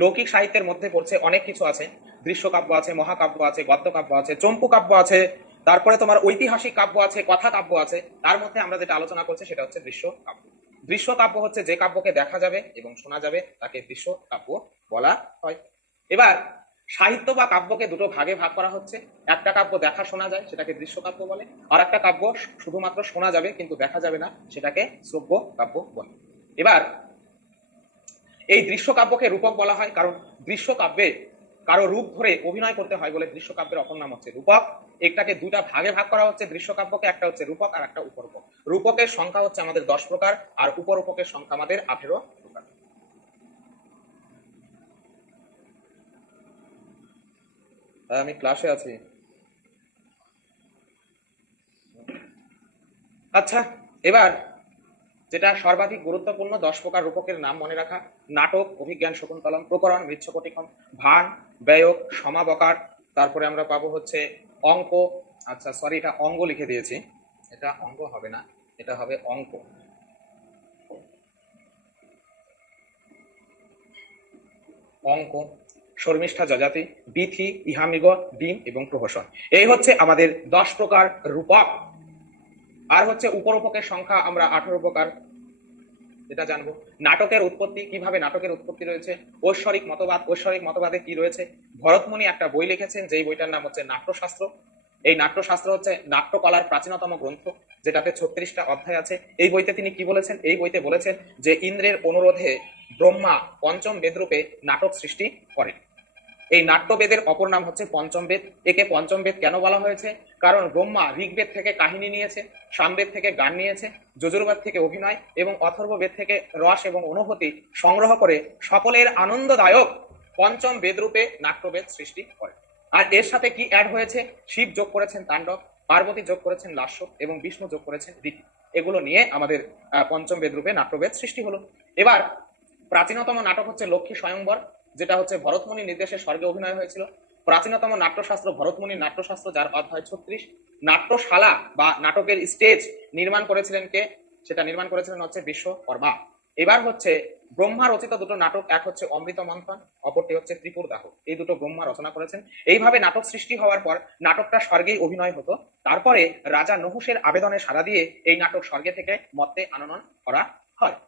লৌকিক সাহিত্যের মধ্যে পড়ছে অনেক কিছু আছে, দৃশ্যকাব্য আছে, মহাকাব্য আছে, গদ্যকাব্য আছে, চম্পু কাব্য আছে, তারপরে তোমার ঐতিহাসিক কাব্য আছে, কথা কাব্য আছে। তার মধ্যে আমরা যেটা আলোচনা করছি সেটা হচ্ছে দৃশ্য কাব্য। দৃশ্য কাব্য হচ্ছে যে কাব্যকে দেখা যাবে এবং শোনা যাবে তাকে দৃশ্য কাব্য বলা হয়। এবার সাহিত্য বা কাব্যকে দুটো ভাগে ভাগ করা হচ্ছে, একটা কাব্য দেখা শোনা যায় সেটাকে দৃশ্য কাব্য বলে, আর একটা কাব্য শুধুমাত্র শোনা যাবে কিন্তু দেখা যাবে না সেটাকে শ্রব্য কাব্য বলে। এবার এই দৃশ্য কাব্যকে রূপক বলা হয়, কারণ দৃশ্য কাব্যে কারো রূপ ধরে অভিনয় করতে হয় বলে দৃশ্য কাব্যের অপর নাম হচ্ছে রূপক। এটাকে দুটা ভাগে ভাগ করা হচ্ছে দৃশ্য কাব্যকে, একটা হচ্ছে রূপক আর একটা উপরূপক। রূপকের সংখ্যা হচ্ছে আমাদের 10 প্রকার আর উপরূপকের সংখ্যা আমাদের 18 প্রকার। আমি ক্লাসে আছি। আচ্ছা এবার যেটা সর্বাধিক গুরুত্বপূর্ণ, 10 প্রকার রূপকের নাম মনে রাখা। নাটক, অভিজ্ঞান শকুন্তলম, প্রকরণ, মৃচ্ছকটিকম, ভান, ব্যয়ক, সমাবকার, তারপরে আমরা পাবো হচ্ছে অঙ্ক। আচ্ছা সরি, এটা অঙ্গ লিখে দিয়েছি, এটা অঙ্গ হবে না, এটা হবে অঙ্ক। অঙ্ক, শর্মিষ্ঠা যজাতি, বিথি, ইহামিগ, ডিম এবং প্রহসন। এই হচ্ছে আমাদের 10 প্রকার রূপক। আর হচ্ছে উপরূপকের সংখ্যা আমরা 18 প্রকার, এটা জানবো। নাটকের উৎপত্তি, কিভাবে নাটকের উৎপত্তি রয়েছে। ঐশ্বরিক মতবাদ, ঐশ্বরিক মতবাদে কি রয়েছে। ভরতমুনি একটা বই লিখেছেন যেই বইটার নাম হচ্ছে নাট্যশাস্ত্র। এই নাট্যশাস্ত্র হচ্ছে নাট্যকলার প্রাচীনতম গ্রন্থ, যেটাতে 36টা অধ্যায় আছে। এই বইতে তিনি কি বলেছেন, এই বইতে বলেছেন যে ইন্দ্রের অনুরোধে ব্রহ্মা পঞ্চম বেদরূপে নাটক সৃষ্টি করেন। এই নাট্যবেদের অপর নাম হচ্ছে পঞ্চম বেদ। একে পঞ্চম বেদ কেন বলা হয়েছে, কারণ ব্রহ্মা ঋগ্বেদ থেকে কাহিনী নিয়েছে, সামবেদ থেকে গান নিয়েছে, যজুর্বেদ থেকে অভিনয় এবং অথর্ববেদ থেকে রস এবং অনুভূতি সংগ্রহ করে সকলের আনন্দদায়ক পঞ্চম বেদরূপে নাট্যবেদ সৃষ্টি করে। আর এর সাথে কি অ্যাড হয়েছে, শিব যোগ করেছেন তাণ্ডব, পার্বতী যোগ করেছেন লাস্য এবং বিষ্ণু যোগ করেছেন রীতি। এগুলো নিয়ে আমাদের পঞ্চম বেদরূপে নাট্যবেদ সৃষ্টি হলো। এবার প্রাচীনতম নাটক হচ্ছে লক্ষ্মী স্বয়ম্বর, যেটা হচ্ছে ভরতমুনির নির্দেশে স্বর্গে অভিনয় হয়েছিল। প্রাচীনতম নাট্যশাস্ত্র ভরতমুনির নাট্যশাস্ত্র, যার অধ্যায় 36। নাট্যশালা বা নাটকের স্টেজ নির্মাণ করেছিলেন কে, সেটা নির্মাণ করেছিলেন হচ্ছে বিশ্বকর্মা। এবার হচ্ছে ব্রহ্মা রচিত দুটো নাটক, এক হচ্ছে অমৃত মন্থন, অপরটি হচ্ছে ত্রিপুর দাহ। এই দুটো ব্রহ্মা রচনা করেছেন। এইভাবে নাটক সৃষ্টি হওয়ার পর নাটকটা স্বর্গেই অভিনয় হতো। তারপরে রাজা নহুষের আবেদনে সাড়া দিয়ে এই নাটক স্বর্গে থেকে মর্তে আনয়ন করা হয়।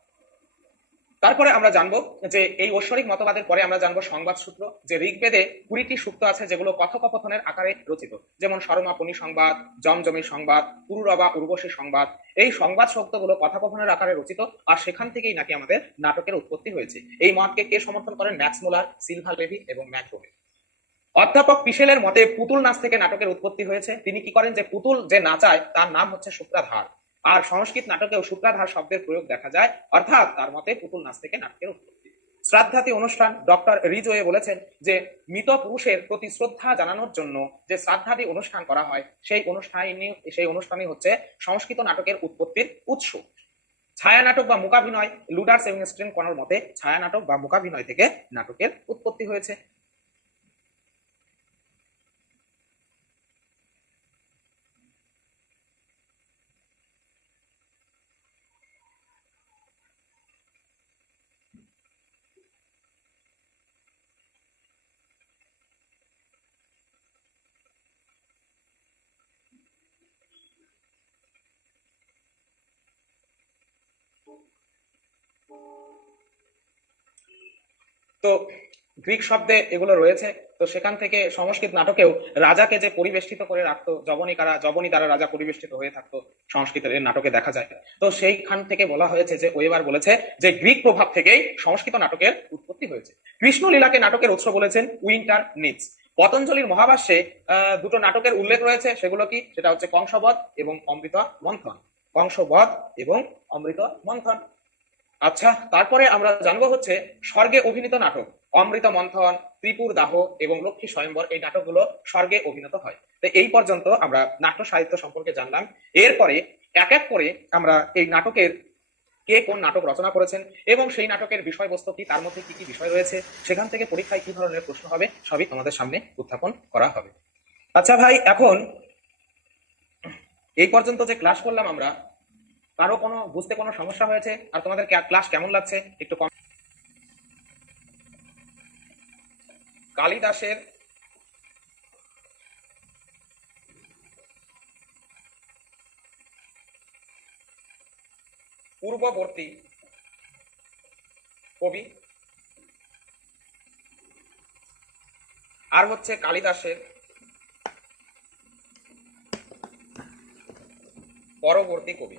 তারপরে আমরা জানবো যে এই ঐশ্বরিক মতবাদের পরে আমরা জানবো সংবাদ সূত্র, যে ঋগ্বেদে 20টি সূক্ত আছে যেগুলো কথোপকথনের আকারে রচিত, যেমন সরমাপনি সংবাদ, জমজমি সংবাদ, পুরুরবা উর্বশী সংবাদ। এই সংবাদ সূক্তগুলো কথোপকথনের আকারে রচিত, আর সেখান থেকেই নাকি আমাদের নাটকের উৎপত্তি হয়েছে। এই মতকে কে সমর্থন করেন, ম্যাক্স মুলার, সিলভা লেভি এবং ম্যাকডোভেল। অধ্যাপক পিশেলের মতে পুতুল নাচ থেকে নাটকের উৎপত্তি হয়েছে। তিনি কি করেন, যে পুতুল যে নাচায় তার নাম হচ্ছে সূত্রাধার, আর সংস্কৃত নাটকেও সূত্রাধার শব্দের প্রয়োগ দেখা যায়, অর্থাৎ তার মতে পুতুল নাচ থেকে নাটকের উৎপত্তি। শ্রাদ্ধাতি অনুষ্ঠান, ডক্টর রিজওয়ে বলেছেন যে মৃত পুরুষের প্রতি শ্রদ্ধা জানানোর জন্য যে শ্রাদ্ধাদি অনুষ্ঠান করা হয় সেই অনুষ্ঠানই হচ্ছে সংস্কৃত নাটকের উৎপত্তির উৎস। ছায়া নাটক বা মূকাভিনয়, লুডার্স এবং স্ট্রেনকনার মতে ছায়া নাটক বা মূকাভিনয় থেকে নাটকের উৎপত্তি হয়েছে। তো গ্রিক শব্দে এগুলো রয়েছে, তো সেখান থেকে সংস্কৃত নাটকেও রাজাকে যে পরিবেষ্টিত করে রাখতো, জবনী দ্বারা রাজা পরিবেষ্টিত হয়ে থাকতো সংস্কৃতের নাটকে দেখা যায়। তো সেইখান থেকে বলা হয়েছে যে ওয়েবার বলেছে যে গ্রিক প্রভাব থেকেই সংস্কৃত নাটকের উৎপত্তি হয়েছে। কৃষ্ণলীলাকে নাটকের উৎস বলেছেন উইন্টার নিটস। পতঞ্জলির মহাভাষ্যে দুটো নাটকের উল্লেখ রয়েছে, সেগুলো কি? সেটা হচ্ছে কংসবধ এবং অমৃত মন্থন। কংসবধ এবং অমৃত মন্থন। আচ্ছা, তারপরে আমরা জানবো হচ্ছে স্বর্গে অভিনীত নাটক। অমৃত মন্থন, ত্রিপুর দাহ এবং লক্ষ্মী স্বয়ম্বর, এই নাটকগুলো স্বর্গে অভিনীত হয়। তো এই পর্যন্ত আমরা নাট্য সাহিত্য সম্পর্কে জানলাম। এরপরে এক এক করে আমরা এই নাটকের কে কোন নাটক রচনা করেছেন এবং সেই নাটকের বিষয়বস্তু কি, তার মধ্যে কি কি বিষয় রয়েছে, সেখান থেকে পরীক্ষায় কি ধরনের প্রশ্ন হবে, সবই তোমাদের সামনে উত্থাপন করা হবে। আচ্ছা ভাই, এখন এই পর্যন্ত যে ক্লাস করলাম আমরা, কারো কোনো বুঝতে কোনো সমস্যা হয়েছে? আর তোমাদের ক্লাস কেমন লাগছে একটু কম। কালিদাসের পূর্ববর্তী কবি আর হচ্ছে কালিদাসের পরবর্তী কবি।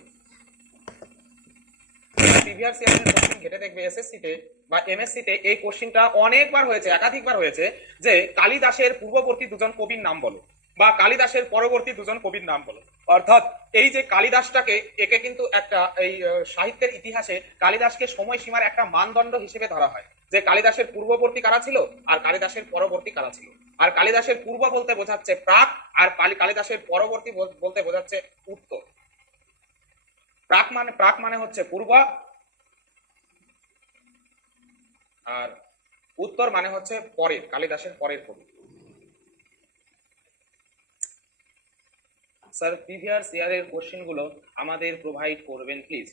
প্রিভিয়াস ইয়ারের কোশ্চেন ঘেটে দেখবে এসএসসিতে বা এমএসসিতে এই কোশ্চেনটা অনেকবার হয়েছে, একাধিকবার হয়েছে, যে কালিদাসের পূর্ববর্তী দুজন কবির নাম বলো বা কালিদাসের পরবর্তী দুজন কবির নাম বলো। অর্থাৎ এই যে কালিদাসটাকে, একে কিন্তু একটা এই সাহিত্যের ইতিহাসে কালিদাসকে সময়সীমার একটা মানদণ্ড হিসেবে ধরা হয়, যে কালিদাসের পূর্ববর্তী কারা ছিল আর কালিদাসের পরবর্তী কারা ছিল। আর কালিদাসের পূর্ব বলতে বোঝাচ্ছে প্রাক, আর কালিদাসের পরবর্তী বলতে বোঝাচ্ছে উত্তর। প্রাক মানে হচ্ছে পূর্ব, আর উত্তর মানে হচ্ছে পরের, কালিদাসের পরের কবি। স্যার প্রিভিয়াস ইয়ারের কোশ্চেন গুলো আমাদের প্রোভাইড করবেন প্লিজ।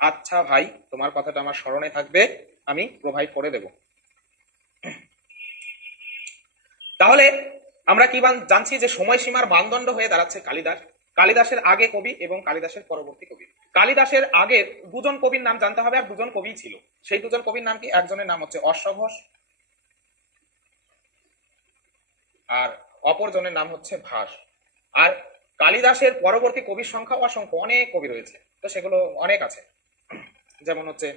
আচ্ছা ভাই, তোমার কথাটা আমার স্মরণে থাকবে, আমি প্রোভাইড করে দেব। তাহলে আমরা কি জানছি যে সময়সীমার মানদণ্ড হয়ে দাঁড়াচ্ছে কালিদাস, কালিদাসের আগে কবি এবং কালিদাসের পরবর্তী কবি। কালিদাসের আগে দুজন কবির নাম জানতে হবে, আর দুজন কবি ছিল। সেই দুজন কবির নাম কি? একজনের নাম হচ্ছে অশ্বঘোষ আর অপরজনের নাম হচ্ছে ভাস। আর কালিদাসের পরবর্তী কবির সংখ্যা অসংখ্য, অনেক কবি রয়েছে, তো সেগুলো অনেক আছে। যেমন হচ্ছে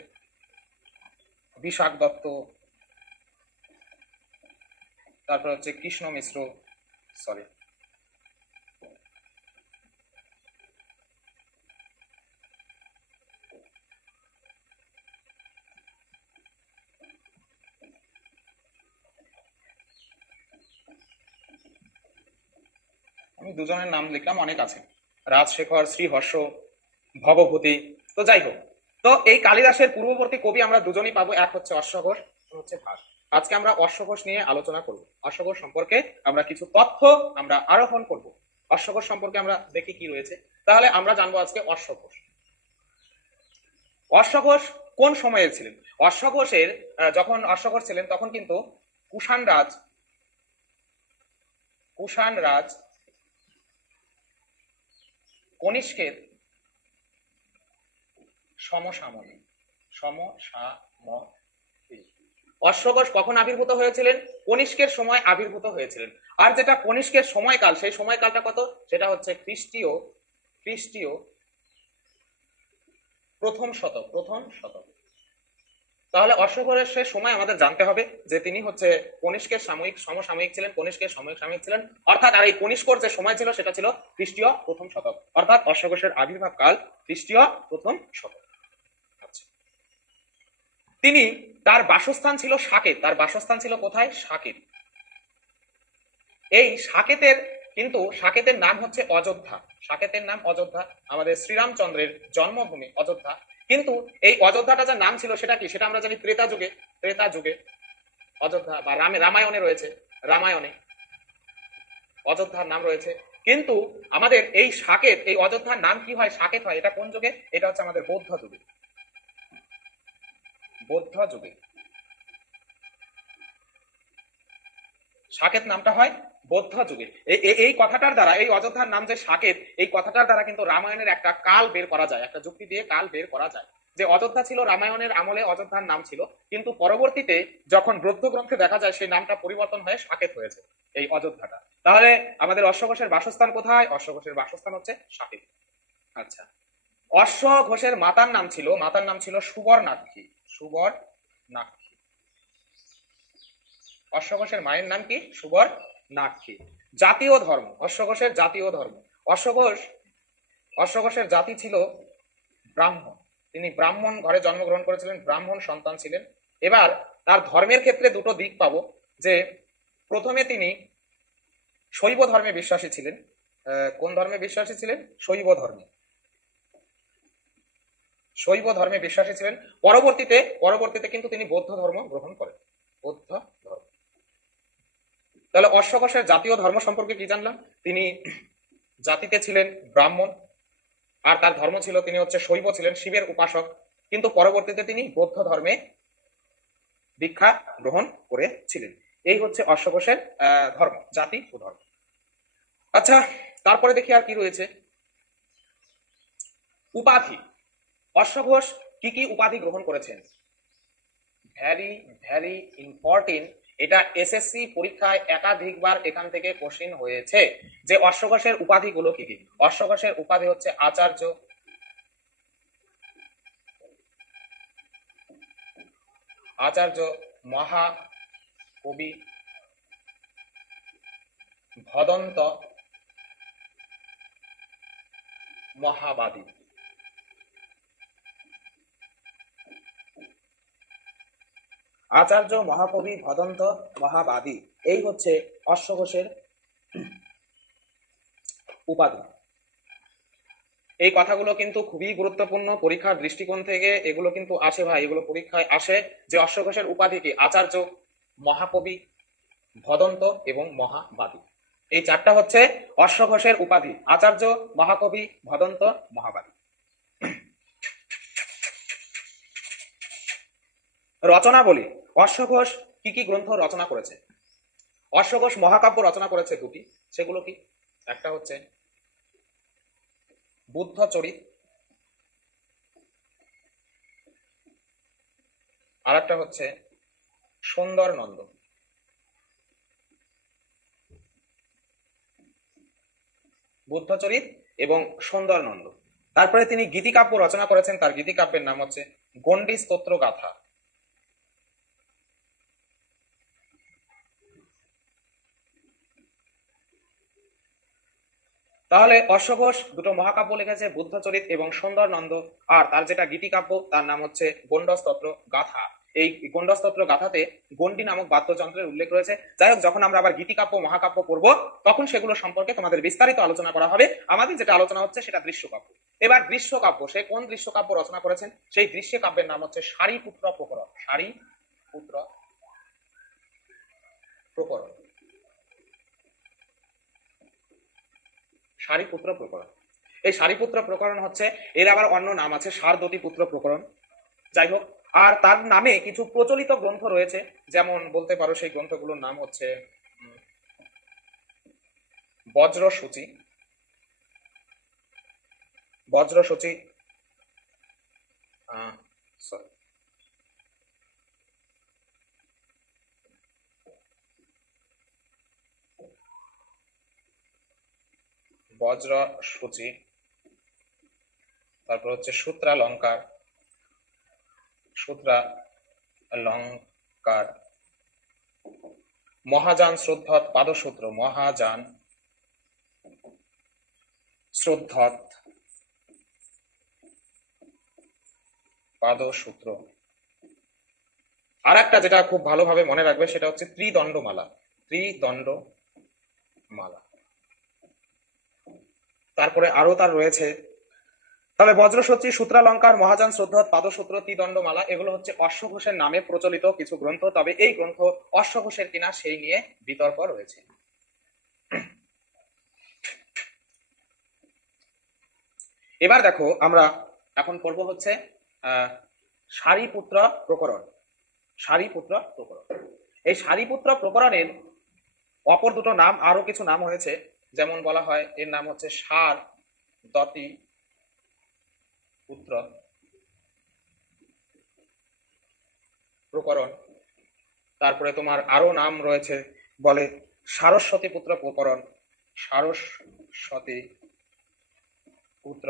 বিশাখ দত্ত, তারপর হচ্ছে কৃষ্ণ মিশ্র, সরি আমি দুজনের নাম লিখলাম, অনেক আছে, রাজশেখর, শ্রীহর্ষ, ভবভূতি। তো যাই হোক, তো এই কালিদাসের পূর্ববর্তী কবি আমরা দুজনই পাবো, এক হচ্ছে অশ্বঘোষ, হচ্ছে ভাস। আজকে আমরা অশ্বঘোষ নিয়ে আলোচনা করব। অশ্বঘোষ সম্পর্কে আমরা কিছু তথ্য আমরা আরোহণ করব। অশ্বঘোষ সম্পর্কে আমরা দেখি কি রয়েছে। তাহলে আমরা জানবো আজকে অশ্বঘোষ। অশ্বঘোষ কোন সময়ের ছিলেন? অশ্বঘোষের যখন অশ্বঘোষ ছিলেন তখন কিন্তু কুষাণ রাজ কনিষ্কের সমসাময়িক। অশ্বঘোষ কখন আবির্ভূত হয়েছিলেন? কনিষ্কের সময় আবির্ভূত হয়েছিলেন। আর যেটা কনিষ্কের সময়কাল, সেই সময়কালটা কত? সেটা হচ্ছে খ্রিস্টীয় প্রথম শতক। তাহলে অশ্বঘোষের সময় আমাদের জানতে হবে যে তিনি হচ্ছে কনিষ্কের সমসাময়িক ছিলেন, কনিষ্কের সাময়িক ছিলেন। অর্থাৎ আর এই কনিষ্কর যে সময় ছিল সেটা ছিল খ্রিস্টীয় প্রথম শতক। অর্থাৎ অশ্বঘোষের আবির্ভাব কাল খ্রিস্টীয় প্রথম শতক। আচ্ছা, তিনি তার বাসস্থান ছিল সাকেত। তার বাসস্থান ছিল কোথায়? সাকেত। এই সাকেতের কিন্তু সাকেতের নাম হচ্ছে অযোধ্যা। সাকেতের নাম অযোধ্যা, আমাদের শ্রীরামচন্দ্রের জন্মভূমি অযোধ্যা। কিন্তু এই অযোধ্যাটা যার নাম ছিল সেটা কি? সেটা আমরা জানি ত্রেতা যুগে। ত্রেতা যুগে অযোধ্যা বা রামায়ণে রয়েছে, রামায়ণে অযোধ্যার নাম রয়েছে। কিন্তু আমাদের এই সাকেত, এই অযোধ্যার নাম কি হয়? সাকেত হয়। এটা কোন যুগে? এটা হচ্ছে আমাদের বৌদ্ধ যুগে। বৌদ্ধ যুগে সাকেত নামটা হয় বৌদ্ধ যুগে। এই কথাটার দ্বারা, এই অযোধ্যার নাম যে সাকেত, এই কথাটার দ্বারা কিন্তু রামায়ণের একটা কাল বের করা যায়, একটা যুক্তি দিয়ে কাল বের করা যায় যে অযোধ্যা ছিল রামায়ণের আমলে অযোধ্যার নাম ছিল, কিন্তু পরবর্তীতে যখন বৌদ্ধ গ্রন্থে দেখা যায় সেই নামটা পরিবর্তন হয়ে সাকেত হয়েছে এই অযোধ্যাটা। তাহলে আমাদের অশ্বঘোষের বাসস্থান কোথায়? অশ্বঘোষের বাসস্থান হচ্ছে সাকেত। আচ্ছা, অশ্ব ঘোষের মাতার নাম ছিল সুবর্ণাক্ষী। সুবর্ণাক্ষী। অশ্বঘোষের মায়ের নাম কি? সুবর্ণাক্ষী। জাতীয় ধর্ম, অশ্বঘোষের জাতীয় ধর্ম। অশ্বঘোষের জাতি ছিল ব্রাহ্মণ। তিনি ব্রাহ্মণ ঘরে জন্মগ্রহণ করেছিলেন, ব্রাহ্মণ সন্তান ছিলেন। এবার তার ধর্মের ক্ষেত্রে দুটো দিক পাবো, যে প্রথমে তিনি শৈব ধর্মে বিশ্বাসী ছিলেন। কোন ধর্মে বিশ্বাসী ছিলেন? শৈব ধর্মে। শৈব ধর্মে বিশ্বাসী ছিলেন। পরবর্তীতে কিন্তু তিনি বৌদ্ধ ধর্ম গ্রহণ করেন। বৌদ্ধ ধর্ম। তাহলে অশ্বঘোষের জাতীয় ধর্ম সম্পর্কে কি জানলাম? তিনি জাতিতে ছিলেন ব্রাহ্মণ, আর তার ধর্ম ছিল, তিনি হচ্ছে শৈব ছিলেন, শিবের উপাসক। কিন্তু পরবর্তীতে তিনি বৌদ্ধ ধর্মে দীক্ষা গ্রহণ করেছিলেন। এই হচ্ছে অশ্বঘোষের ধর্ম, জাতি ও ধর্ম। আচ্ছা, তারপরে দেখি আর কি রয়েছে। উপাধি। অশ্বঘোষ কি কি উপাধি গ্রহণ করেছেন? Very very important. এটা এসএসসি পরীক্ষায় একাধিকবার এখান থেকে কোশ্চিন হয়েছে যে অশ্বঘোষের উপাধিগুলো কি কি। অশ্বঘোষের উপাধি হচ্ছে আচার্য, আচার্য, মহাকবি, ভদন্ত, মহাবাদী। আচার্য, মহাকবি, ভদন্ত, মহাবাদী, এই হচ্ছে অশ্বঘোষের উপাধি। এই কথাগুলো কিন্তু খুবই গুরুত্বপূর্ণ পরীক্ষার দৃষ্টিকোণ থেকে, এগুলো কিন্তু আসে ভাই, এগুলো পরীক্ষায় আসে যে অশ্বঘোষের উপাধি কি? আচার্য, মহাকবি, ভদন্ত এবং মহাবাদী। এই চারটা হচ্ছে অশ্বঘোষের উপাধি, আচার্য, মহাকবি, ভদন্ত, মহাবাদী। রচনা বলি, অশ্বঘোষ কি কি গ্রন্থ রচনা করেছে? অশ্বঘোষ মহাকাব্য রচনা করেছে দুটি, সেগুলো কি? একটা হচ্ছে বুদ্ধচরিত, আর একটা হচ্ছে সুন্দরনন্দ। বুদ্ধচরিত এবং সুন্দরনন্দ। তারপরে তিনি গীতিকাব্য রচনা করেছেন, তার গীতিকাব্যের নাম হচ্ছে গণ্ডি স্তোত্র গাথা। তাহলে অশ্বঘোষ দুটো মহাকাব্য লিখেছে, বুদ্ধচরিত এবং সুন্দরনন্দ, আর তার যেটা গীতিকাব্য তার নাম হচ্ছে গণ্ডস্তোত্র গাথা। এই গণ্ডস্তোত্র গাথাতে গণ্ডি নামক বাদ্যযন্ত্রের উল্লেখ রয়েছে। যাই হোক, যখন আমরা আবার গীতিকাব্য মহাকাব্য পড়ব তখন সেগুলো সম্পর্কে তোমাদের বিস্তারিত আলোচনা করা হবে। আমাদের যেটা আলোচনা হচ্ছে সেটা দৃশ্যকাব্য। এবার দৃশ্যকাব্য, সে কোন দৃশ্যকাব্য রচনা করেছেন? সেই দৃশ্যকাব্যের নাম হচ্ছে সারিপুত্র প্রকরণ। সারিপুত্র প্রকরণ। সারিপুত্র প্রকরণ। এই সারিপুত্র প্রকরণ হচ্ছে, এর আবার অন্য নাম আছে সারদতী পুত্র প্রকরণ। যাই হোক, আর তার নামে কিছু প্রচলিত গ্রন্থ রয়েছে, যেমন বলতে পারো সেই গ্রন্থগুলোর নাম হচ্ছে বজ্রসূচি, বজ্রসূচি, বজ্রসূচি, তারপর হচ্ছে সূত্রালঙ্কার, সূত্রালঙ্কার, মহাযান শ্রদ্ধত পাদসূত্র, মহাযান শ্রদ্ধত পাদসূত্র, আর একটা যেটা খুব ভালোভাবে মনে রাখবে সেটা হচ্ছে ত্রিদণ্ডমালা। ত্রিদণ্ডমালা। তারপরে আরো তার রয়েছে, তবে বজ্রসচ্চি, সূত্রালঙ্কার, মহাযান, শ্রদ্ধত, পাদসূত্র, ত্রিদণ্ডমালা এগুলো হচ্ছে অশ্বঘোষের নামে প্রচলিত কিছু গ্রন্থ। তবে এই গ্রন্থ অশ্বঘোষের কিনা সেই নিয়ে বিতর্ক রয়েছে। এবার দেখো আমরা এখন পড়বো হচ্ছে সারিপুত্র প্রকরণ। সারিপুত্র প্রকরণ, এই সারিপুত্র প্রকরণের অপর দুটো নাম, আরো কিছু নাম হয়েছে, যেমন বলা হয় এর নাম হচ্ছে সার দতি পুত্র প্রকরণ। তারপরে তোমার আরো নাম রয়েছে, বলে সারস্বতী পুত্র প্রকরণ, সারস্বতী পুত্র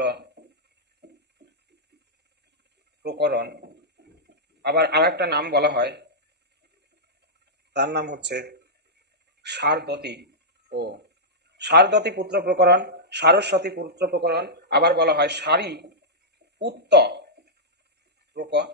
প্রকরণ। আবার আর একটা নাম বলা হয়, তার নাম হচ্ছে সারদতী ও সারদতী পুত্র প্রকরণ, সারস্বতী পুত্র প্রকরণ। আবার বলা হয় সারি পুত্র প্রকরণ।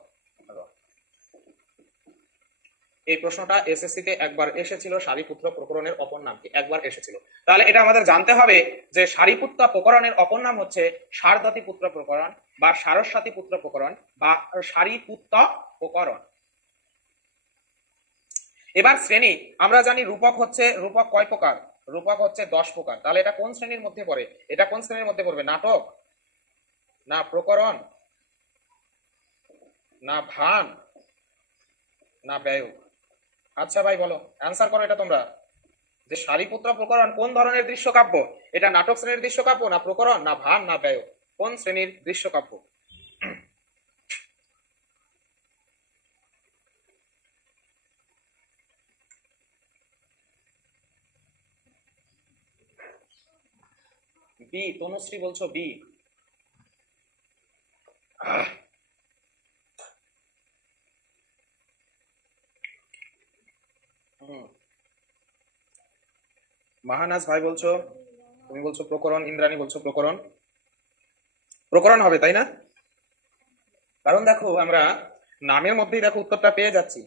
এই প্রশ্নটা এসএসসি তে একবার এসেছিল, সারিপুত্র প্রকরণের অপর নাম কি, একবার এসেছিল। তাহলে এটা আমাদের জানতে হবে যে সারিপুত্র প্রকরণের অপর নাম হচ্ছে সারদতী পুত্র প্রকরণ বা সারস্বতী পুত্র প্রকরণ বা সারিপুত্র প্রকরণ। এবার শ্রেণী, আমরা জানি রূপক কয় প্রকার, রূপক হচ্ছে 10 প্রকার। তাহলে এটা কোন শ্রেণীর মধ্যে পড়ে, এটা কোন শ্রেণীর মধ্যে পড়বে, নাটক না প্রকরণ না ভান না ব্যয়? আচ্ছা ভাই বলো, অ্যান্সার করো এটা তোমরা, যে সারিপুত্র প্রকরণ কোন ধরনের দৃশ্যকাব্য, এটা নাটক শ্রেণীর দৃশ্যকাব্য না প্রকরণ না ভান না ব্যয়, কোন শ্রেণীর দৃশ্যকাব্য? বি, তনুশ্রী বলছো বি। মাহানাজ ভাই বলছো, তুমি বলছো প্রকরণ, ইন্দ্রাণী বলছো প্রকরণ। প্রকরণ হবে তাই না? কারণ দেখো আমরা নামের মধ্যেই দেখো উত্তরটা পেয়ে যাচ্ছি,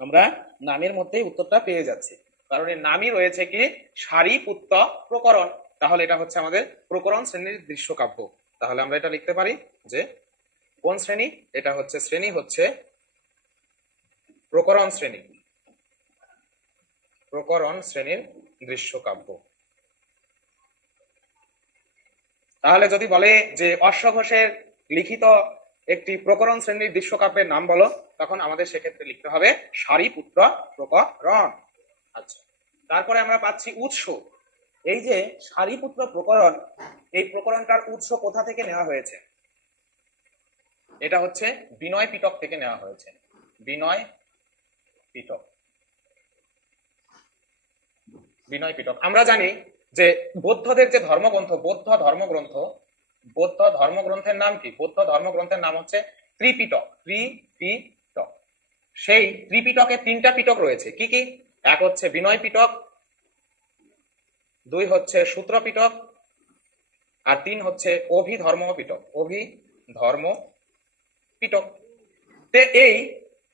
আমরা নামের মধ্যেই উত্তরটা পেয়ে যাচ্ছি, কারণ এর নামই রয়েছে কি সারিপুত্র প্রকরণ। তাহলে এটা হচ্ছে আমাদের প্রকরণ শ্রেণীর দৃশ্যকাব্য। তাহলে আমরা এটা লিখতে পারি যে কোন শ্রেণী, এটা হচ্ছে শ্রেণী হচ্ছে প্রকরণ শ্রেণী, প্রকরণ শ্রেণীর দৃশ্যকাব্য। তাহলে যদি বলে যে অশ্বঘোষের লিখিত একটি প্রকরণ শ্রেণীর দৃশ্যকাব্যের নাম বলো, তখন আমাদের সেক্ষেত্রে লিখতে হবে সারিপুত্র প্রকরণ। আচ্ছা, তারপরে আমরা পাচ্ছি উৎস। এই যে সারিপুত্র প্রকরণ, এই প্রকরণটার উৎস কোথা থেকে নেওয়া হয়েছে? এটা হচ্ছে বিনয় পিটক থেকে নেওয়া হয়েছে, বিনয় পিটক। বিনয় পিটক, আমরা জানি যে বৌদ্ধদের যে ধর্মগ্রন্থ, বৌদ্ধ ধর্মগ্রন্থের নাম কি? বৌদ্ধ ধর্মগ্রন্থের নাম হচ্ছে ত্রিপিটক, ত্রিপিটক। সেই ত্রিপিটকে 3টা পিটক রয়েছে, কি কি? এক হচ্ছে বিনয় পিটক, 2 হচ্ছে সূত্র পিটক, আর 3 হচ্ছে অভিধর্ম পিটক, অভিধর্ম পিটক। তে এই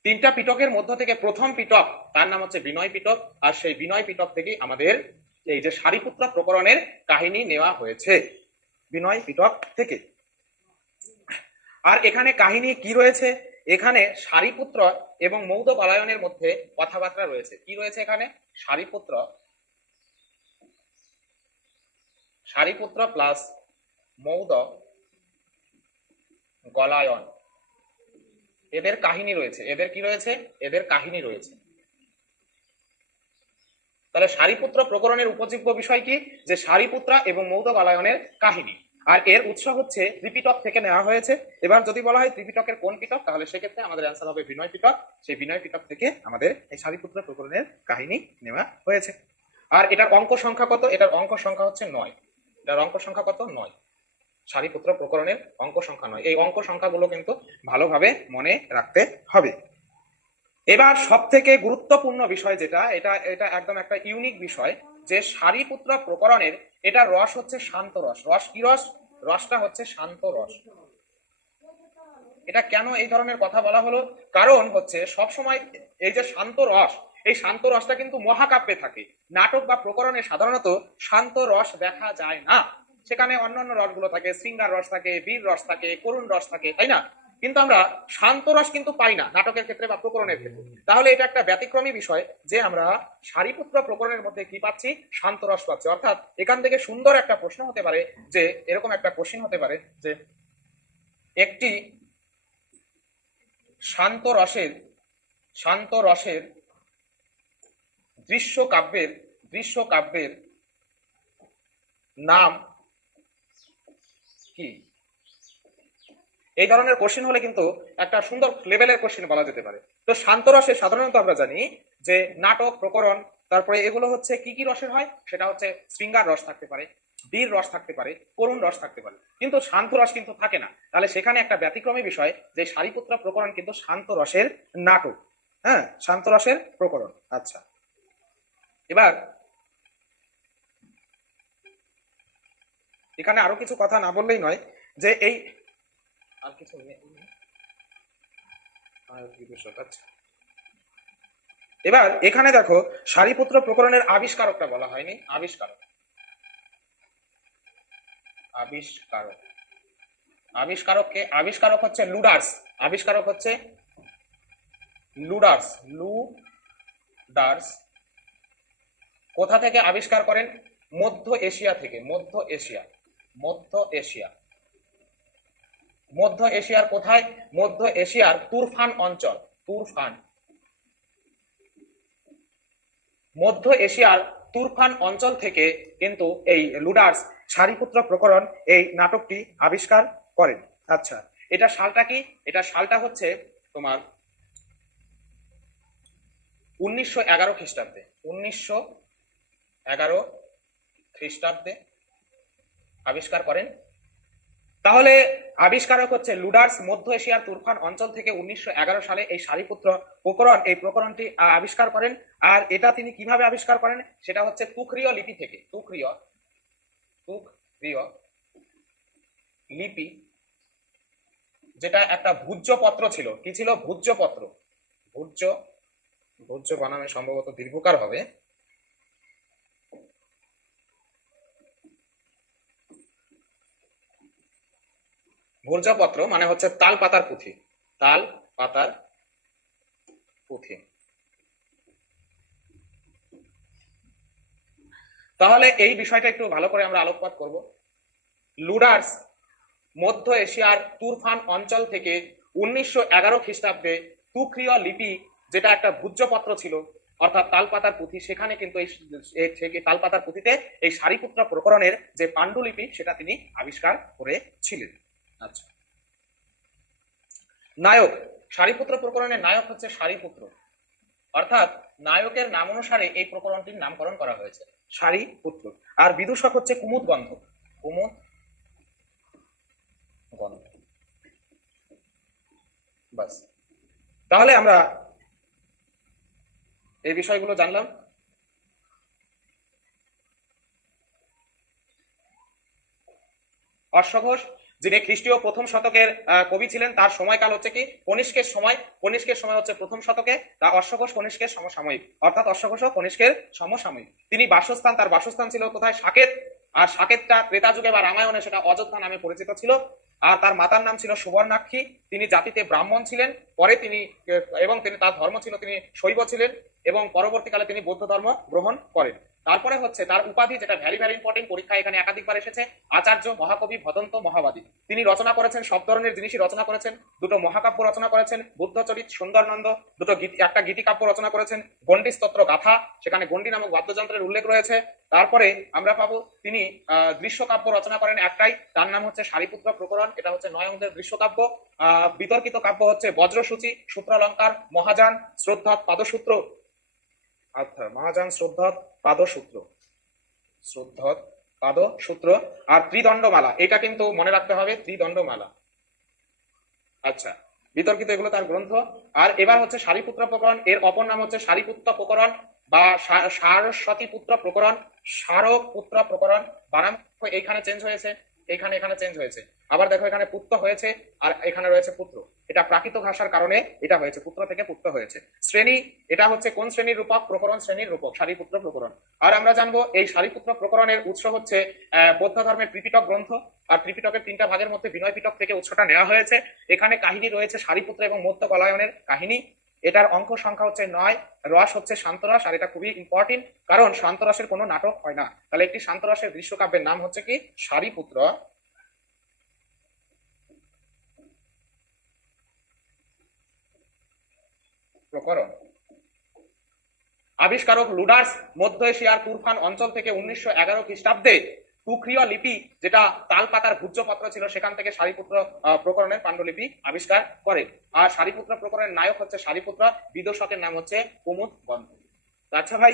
3টা পিটকের মধ্য থেকে প্রথম পিটক, তার নাম হচ্ছে বিনয় পিটক, আর সেই বিনয় পিটক থেকে আমাদের এই যে সারিপুত্র প্রকরণের কাহিনী নেওয়া হয়েছে, বিনয় পিটক থেকে। আর এখানে কাহিনী কি রয়েছে? এখানে সারিপুত্র এবং মৌদ পালায়নের মধ্যে কথাবার্তা রয়েছে। কি রয়েছে এখানে? সারিপুত্র প্লাস মৌদ গলায়ন, এদের কাহিনী রয়েছে। এদের কি রয়েছে? এদের কাহিনী রয়েছে। তাহলে সারিপুত্র প্রকরণের উপজীব্য বিষয় কি? যে সারিপুত্র এবং মৌদ গলায়নের কাহিনী। আর এর উৎস হচ্ছে ত্রিপিটক থেকে নেওয়া হয়েছে। এবার যদি বলা হয় ত্রিপিটকের কোন পিটক, তাহলে সেক্ষেত্রে আমাদের অ্যান্সার হবে বিনয় পিটক। সেই বিনয় পিটক থেকে আমাদের এই সারিপুত্র প্রকরণের কাহিনী নেওয়া হয়েছে। আর এটার অঙ্ক সংখ্যা কত? এটার অঙ্ক সংখ্যা হচ্ছে 9। এটার অঙ্ক সংখ্যা কত? 9। সারিপুত্র প্রকরণের অঙ্ক সংখ্যা 9। এই অঙ্ক সংখ্যাগুলো কিন্তু ভালোভাবে মনে রাখতে হবে। এবার সব থেকে গুরুত্বপূর্ণ বিষয় যেটা, এটা একদম একটা ইউনিক বিষয়, যে সারিপুত্র প্রকরণের এটা রস হচ্ছে শান্ত রস। রস কি রস? রসটা হচ্ছে শান্ত রস। এটা কেন এই ধরনের কথা বলা হলো? কারণ হচ্ছে সবসময় এই যে শান্ত রস, এই শান্ত রসটা কিন্তু মহাকাব্যে থাকে। নাটক বা প্রকরণে সাধারণত শান্ত রস দেখা যায় না। সেখানে অন্যান্য রসগুলো থাকে, শৃঙ্গার রস থাকে, বীর রস থাকে, করুণ রস থাকে, তাই না? কিন্তু আমরা শান্ত রস কিন্তু পাই না নাটকের ক্ষেত্রে বা প্রকরণের ক্ষেত্রে। তাহলে এটা একটা ব্যতিক্রমী বিষয় যে আমরা সারিপুত্র প্রকরণের মধ্যে কি পাচ্ছি? শান্ত রস পাচ্ছি। অর্থাৎ এখান থেকে সুন্দর একটা প্রশ্ন হতে পারে, যে এরকম একটা কোশ্চেন হতে পারে যে একটি শান্ত রসের দৃশ্য কাব্যের নাম কি? এই ধরনের কোশ্চেন হলে কিন্তু একটা সুন্দর লেভেলের কোশ্চেন বলা যেতে পারে। তো শান্ত রসে সাধারণত আমরা জানি যে নাটক, প্রকরণ, তারপরে এগুলো হচ্ছে কি কি রসের হয়? সেটা হচ্ছে শৃঙ্গার রস থাকতে পারে, বীর রস থাকতে পারে, করুণ রস থাকতে পারে, কিন্তু শান্ত রস কিন্তু থাকে না। তাহলে সেখানে একটা ব্যতিক্রমী বিষয় যে সারিপুত্র প্রকরণ কিন্তু শান্ত রসের নাটক। হ্যাঁ, শান্ত রসের প্রকরণ। আচ্ছা, এবার এখানে আরো কিছু কথা না বললেই নয়, যে এই আর কিছু আচ্ছা, এবার এখানে দেখো সারিপুত্র প্রকরণের আবিষ্কারকটা বলা হয়নি। আবিষ্কারক আবিষ্কারককে আবিষ্কারক হচ্ছে লুডার্স। আবিষ্কারক হচ্ছে লুডার্স। কোথা থেকে আবিষ্কার করেন? মধ্য এশিয়া থেকে। মধ্য এশিয়ার কোথায়? মধ্য এশিয়ার তুরফান অঞ্চল। মধ্য এশিয়ার তুরফান অঞ্চল থেকে কিন্তু এই লুডার্স সারিপুত্র প্রকরণ এই নাটকটি আবিষ্কার করেন। আচ্ছা, এটা সালটা কি? এটা সালটা হচ্ছে তোমার 1911 খ্রিস্টাব্দে। 1911 খ্রিস্টাব্দে আবিষ্কার করেন। তাহলে আবিষ্কারক হচ্ছে লুডার্স, মধ্য এশিয়ার তুরফান অঞ্চল থেকে 1911 সালে এই সারিপুত্র প্রকরণ, এই প্রকরণটি আবিষ্কার করেন। আর এটা তিনি কিভাবে আবিষ্কার করেন? সেটা হচ্ছে তুখরীয় লিপি থেকে। তুখরীয় লিপি, যেটা একটা ভূর্জপত্র ছিল। কি ছিল? ভূর্জপত্র। ভূর্জ বানামে সম্ভবত দীর্ঘকার হবে। ভূর্জপত্র মানে হচ্ছে তাল পাতার পুঁথি। তাহলে এই বিষয়টা একটু ভালো করে আমরা আলোকপাত করব। লুডার্স মধ্য এশিয়ার তুরফান অঞ্চল থেকে 1911 খ্রিস্টাব্দে তুখরীয় লিপি, যেটা একটা ভূর্জপত্র ছিল, অর্থাৎ তালপাতার পুঁথি, সেখানে কিন্তু এই তালপাতার পুঁথিতে এই সারিপুত্র প্রকরণের যে পাণ্ডুলিপি সেটা তিনি আবিষ্কার করেছিলেন। আচ্ছা, নায়ক। সারিপুত্র প্রকরণের নায়ক হচ্ছে সারিপুত্র, অর্থাৎ নায়কের নাম অনুসারে এই প্রকরণটির নামকরণ করা হয়েছে, সারিপুত্র। আর বিদূষক হচ্ছে কুমুদগন্ধ। বাস, তাহলে আমরা এই বিষয়গুলো জানলাম। অশ্বঘোষ, যিনি খ্রিস্টীয় প্রথম শতকের কবি ছিলেন, তার সময়কাল হচ্ছে কি? কনিষ্কের সময়। কনিষ্কের সময় হচ্ছে প্রথম শতকে। তা অশ্বঘোষ কনিষ্কের সমসাময়িক, অর্থাৎ অশ্বঘোষ কনিষ্কের সমসাময়িক। তিনি তার বাসস্থান ছিল কোথায়? সাকেত। আর সাকেতটা ত্রেতা যুগে বা রামায়ণে সেটা অযোধ্যা নামে পরিচিত ছিল। আর তার মাতার নাম ছিল সুবর্ণাক্ষী। তিনি জাতিতে ব্রাহ্মণ ছিলেন। পরে তিনি তার ধর্ম ছিল, তিনি শৈব ছিলেন, এবং পরবর্তীকালে তিনি বৌদ্ধ ধর্ম গ্রহণ করেন। তারপরে হচ্ছে তার উপাধি, যেটা ভ্যারি ভ্যারি ইম্পর্টেন্ট, পরীক্ষা এখানে একাধিকবার এসেছে, আচার্য, মহাকবি, ভদন্ত, মহাবাদী। তিনি রচনা করেছেন সব ধরনের জিনিসই রচনা করেছেন। দুটো মহাকাব্য রচনা করেছেন, বুদ্ধচরিত, সুন্দরনন্দ, একটা গীতিকাব্য রচনা করেছেন, গণ্ডি স্তোত্র গাথা, সেখানে গণ্ডি নামক বাদ্যযন্ত্রের উল্লেখ রয়েছে। তারপরে আমরা পাবো তিনি দৃশ্যকাব্য রচনা করেন একটাই, তার নাম হচ্ছে সারিপুত্র প্রকরণ। এটা হচ্ছে 9 অঙ্কের দৃশ্যকাব্য। বিতর্কিত কাব্য হচ্ছে বজ্রসূচি, সূত্রালঙ্কার, মহাযান, শ্রদ্ধা, পাদসূত্র। আচ্ছা, মহাযান, শ্রদ্ধা, পাদসূত্র আর ত্রিদণ্ডমালা। এটা কিন্তু মনে রাখতে হবে, ত্রিদণ্ডমালা। আচ্ছা, বিতর্কিত, এগুলো তার গ্রন্থ। আর এবার হচ্ছে সারিপুত্র প্রকরণ, এর অপর নাম হচ্ছে সারিপুত্র প্রকরণ বা সারস্বতী পুত্র প্রকরণ, সারপুত্র প্রকরণ। বানাম এইখানে চেঞ্জ হয়েছে। এখানে এখানে চেঞ্জ হয়েছে, আবার দেখো এখানে পুত্র হয়েছে আর এখানে রয়েছে পুত্র। এটা প্রাকৃত ভাষার কারণে এটা হয়েছে, পুত্র থেকে পুত্র হয়েছে। শ্রেণী, এটা হচ্ছে কোন শ্রেণীর রূপক? প্রকরণ শ্রেণীর রূপক, সারিপুত্র প্রকরণ। আর আমরা জানবো এই সারিপুত্র প্রকরণের উৎস হচ্ছে বৌদ্ধ ধর্মের ত্রিপিটক গ্রন্থ। আর ত্রিপিটকের 3টা ভাগের মধ্যে বিনয় পিটক থেকে উৎসটা নেওয়া হয়েছে। এখানে কাহিনী রয়েছে সারিপুত্র এবং মত্স্যকলায়নের কাহিনী। এটার অঙ্ক সংখ্যা হচ্ছে 9, রস হচ্ছে শান্তরস। আর এটা খুবই ইম্পর্টেন্ট, কারণ শান্তরসের কোনো নাটক হয় না। তাহলে একটি শান্তরসের দৃশ্যকাব্যের নাম হচ্ছে কি? সারিপুত্র প্রকরণ। আবিষ্কারক লুডার্স মধ্য এশিয়ার তুরফান অঞ্চল থেকে 1911 খ্রিস্টাব্দে তুখরীয় লিপি, যেটা তালপাতার ভূর্জপত্র ছিল, সেখান থেকে সারিপুত্র প্রকরণের পাণ্ডুলিপি আবিষ্কার করে। আর সারিপুত্র প্রকরণের নায়ক হচ্ছে সারিপুত্র, বিদূষকের নাম হচ্ছে কুমুদ গন্ধ। আচ্ছা ভাই,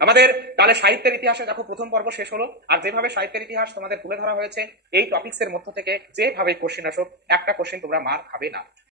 আমাদের তাহলে সাহিত্যের ইতিহাসে দেখো প্রথম পর্ব শেষ হলো। আর যেভাবে সাহিত্যের ইতিহাস তোমাদের তুলে ধরা হয়েছে এই টপিকস এর মধ্য থেকে, যেভাবে কোশ্চেন আসুক, একটা কোশ্চেন তোমরা মার খাবে না।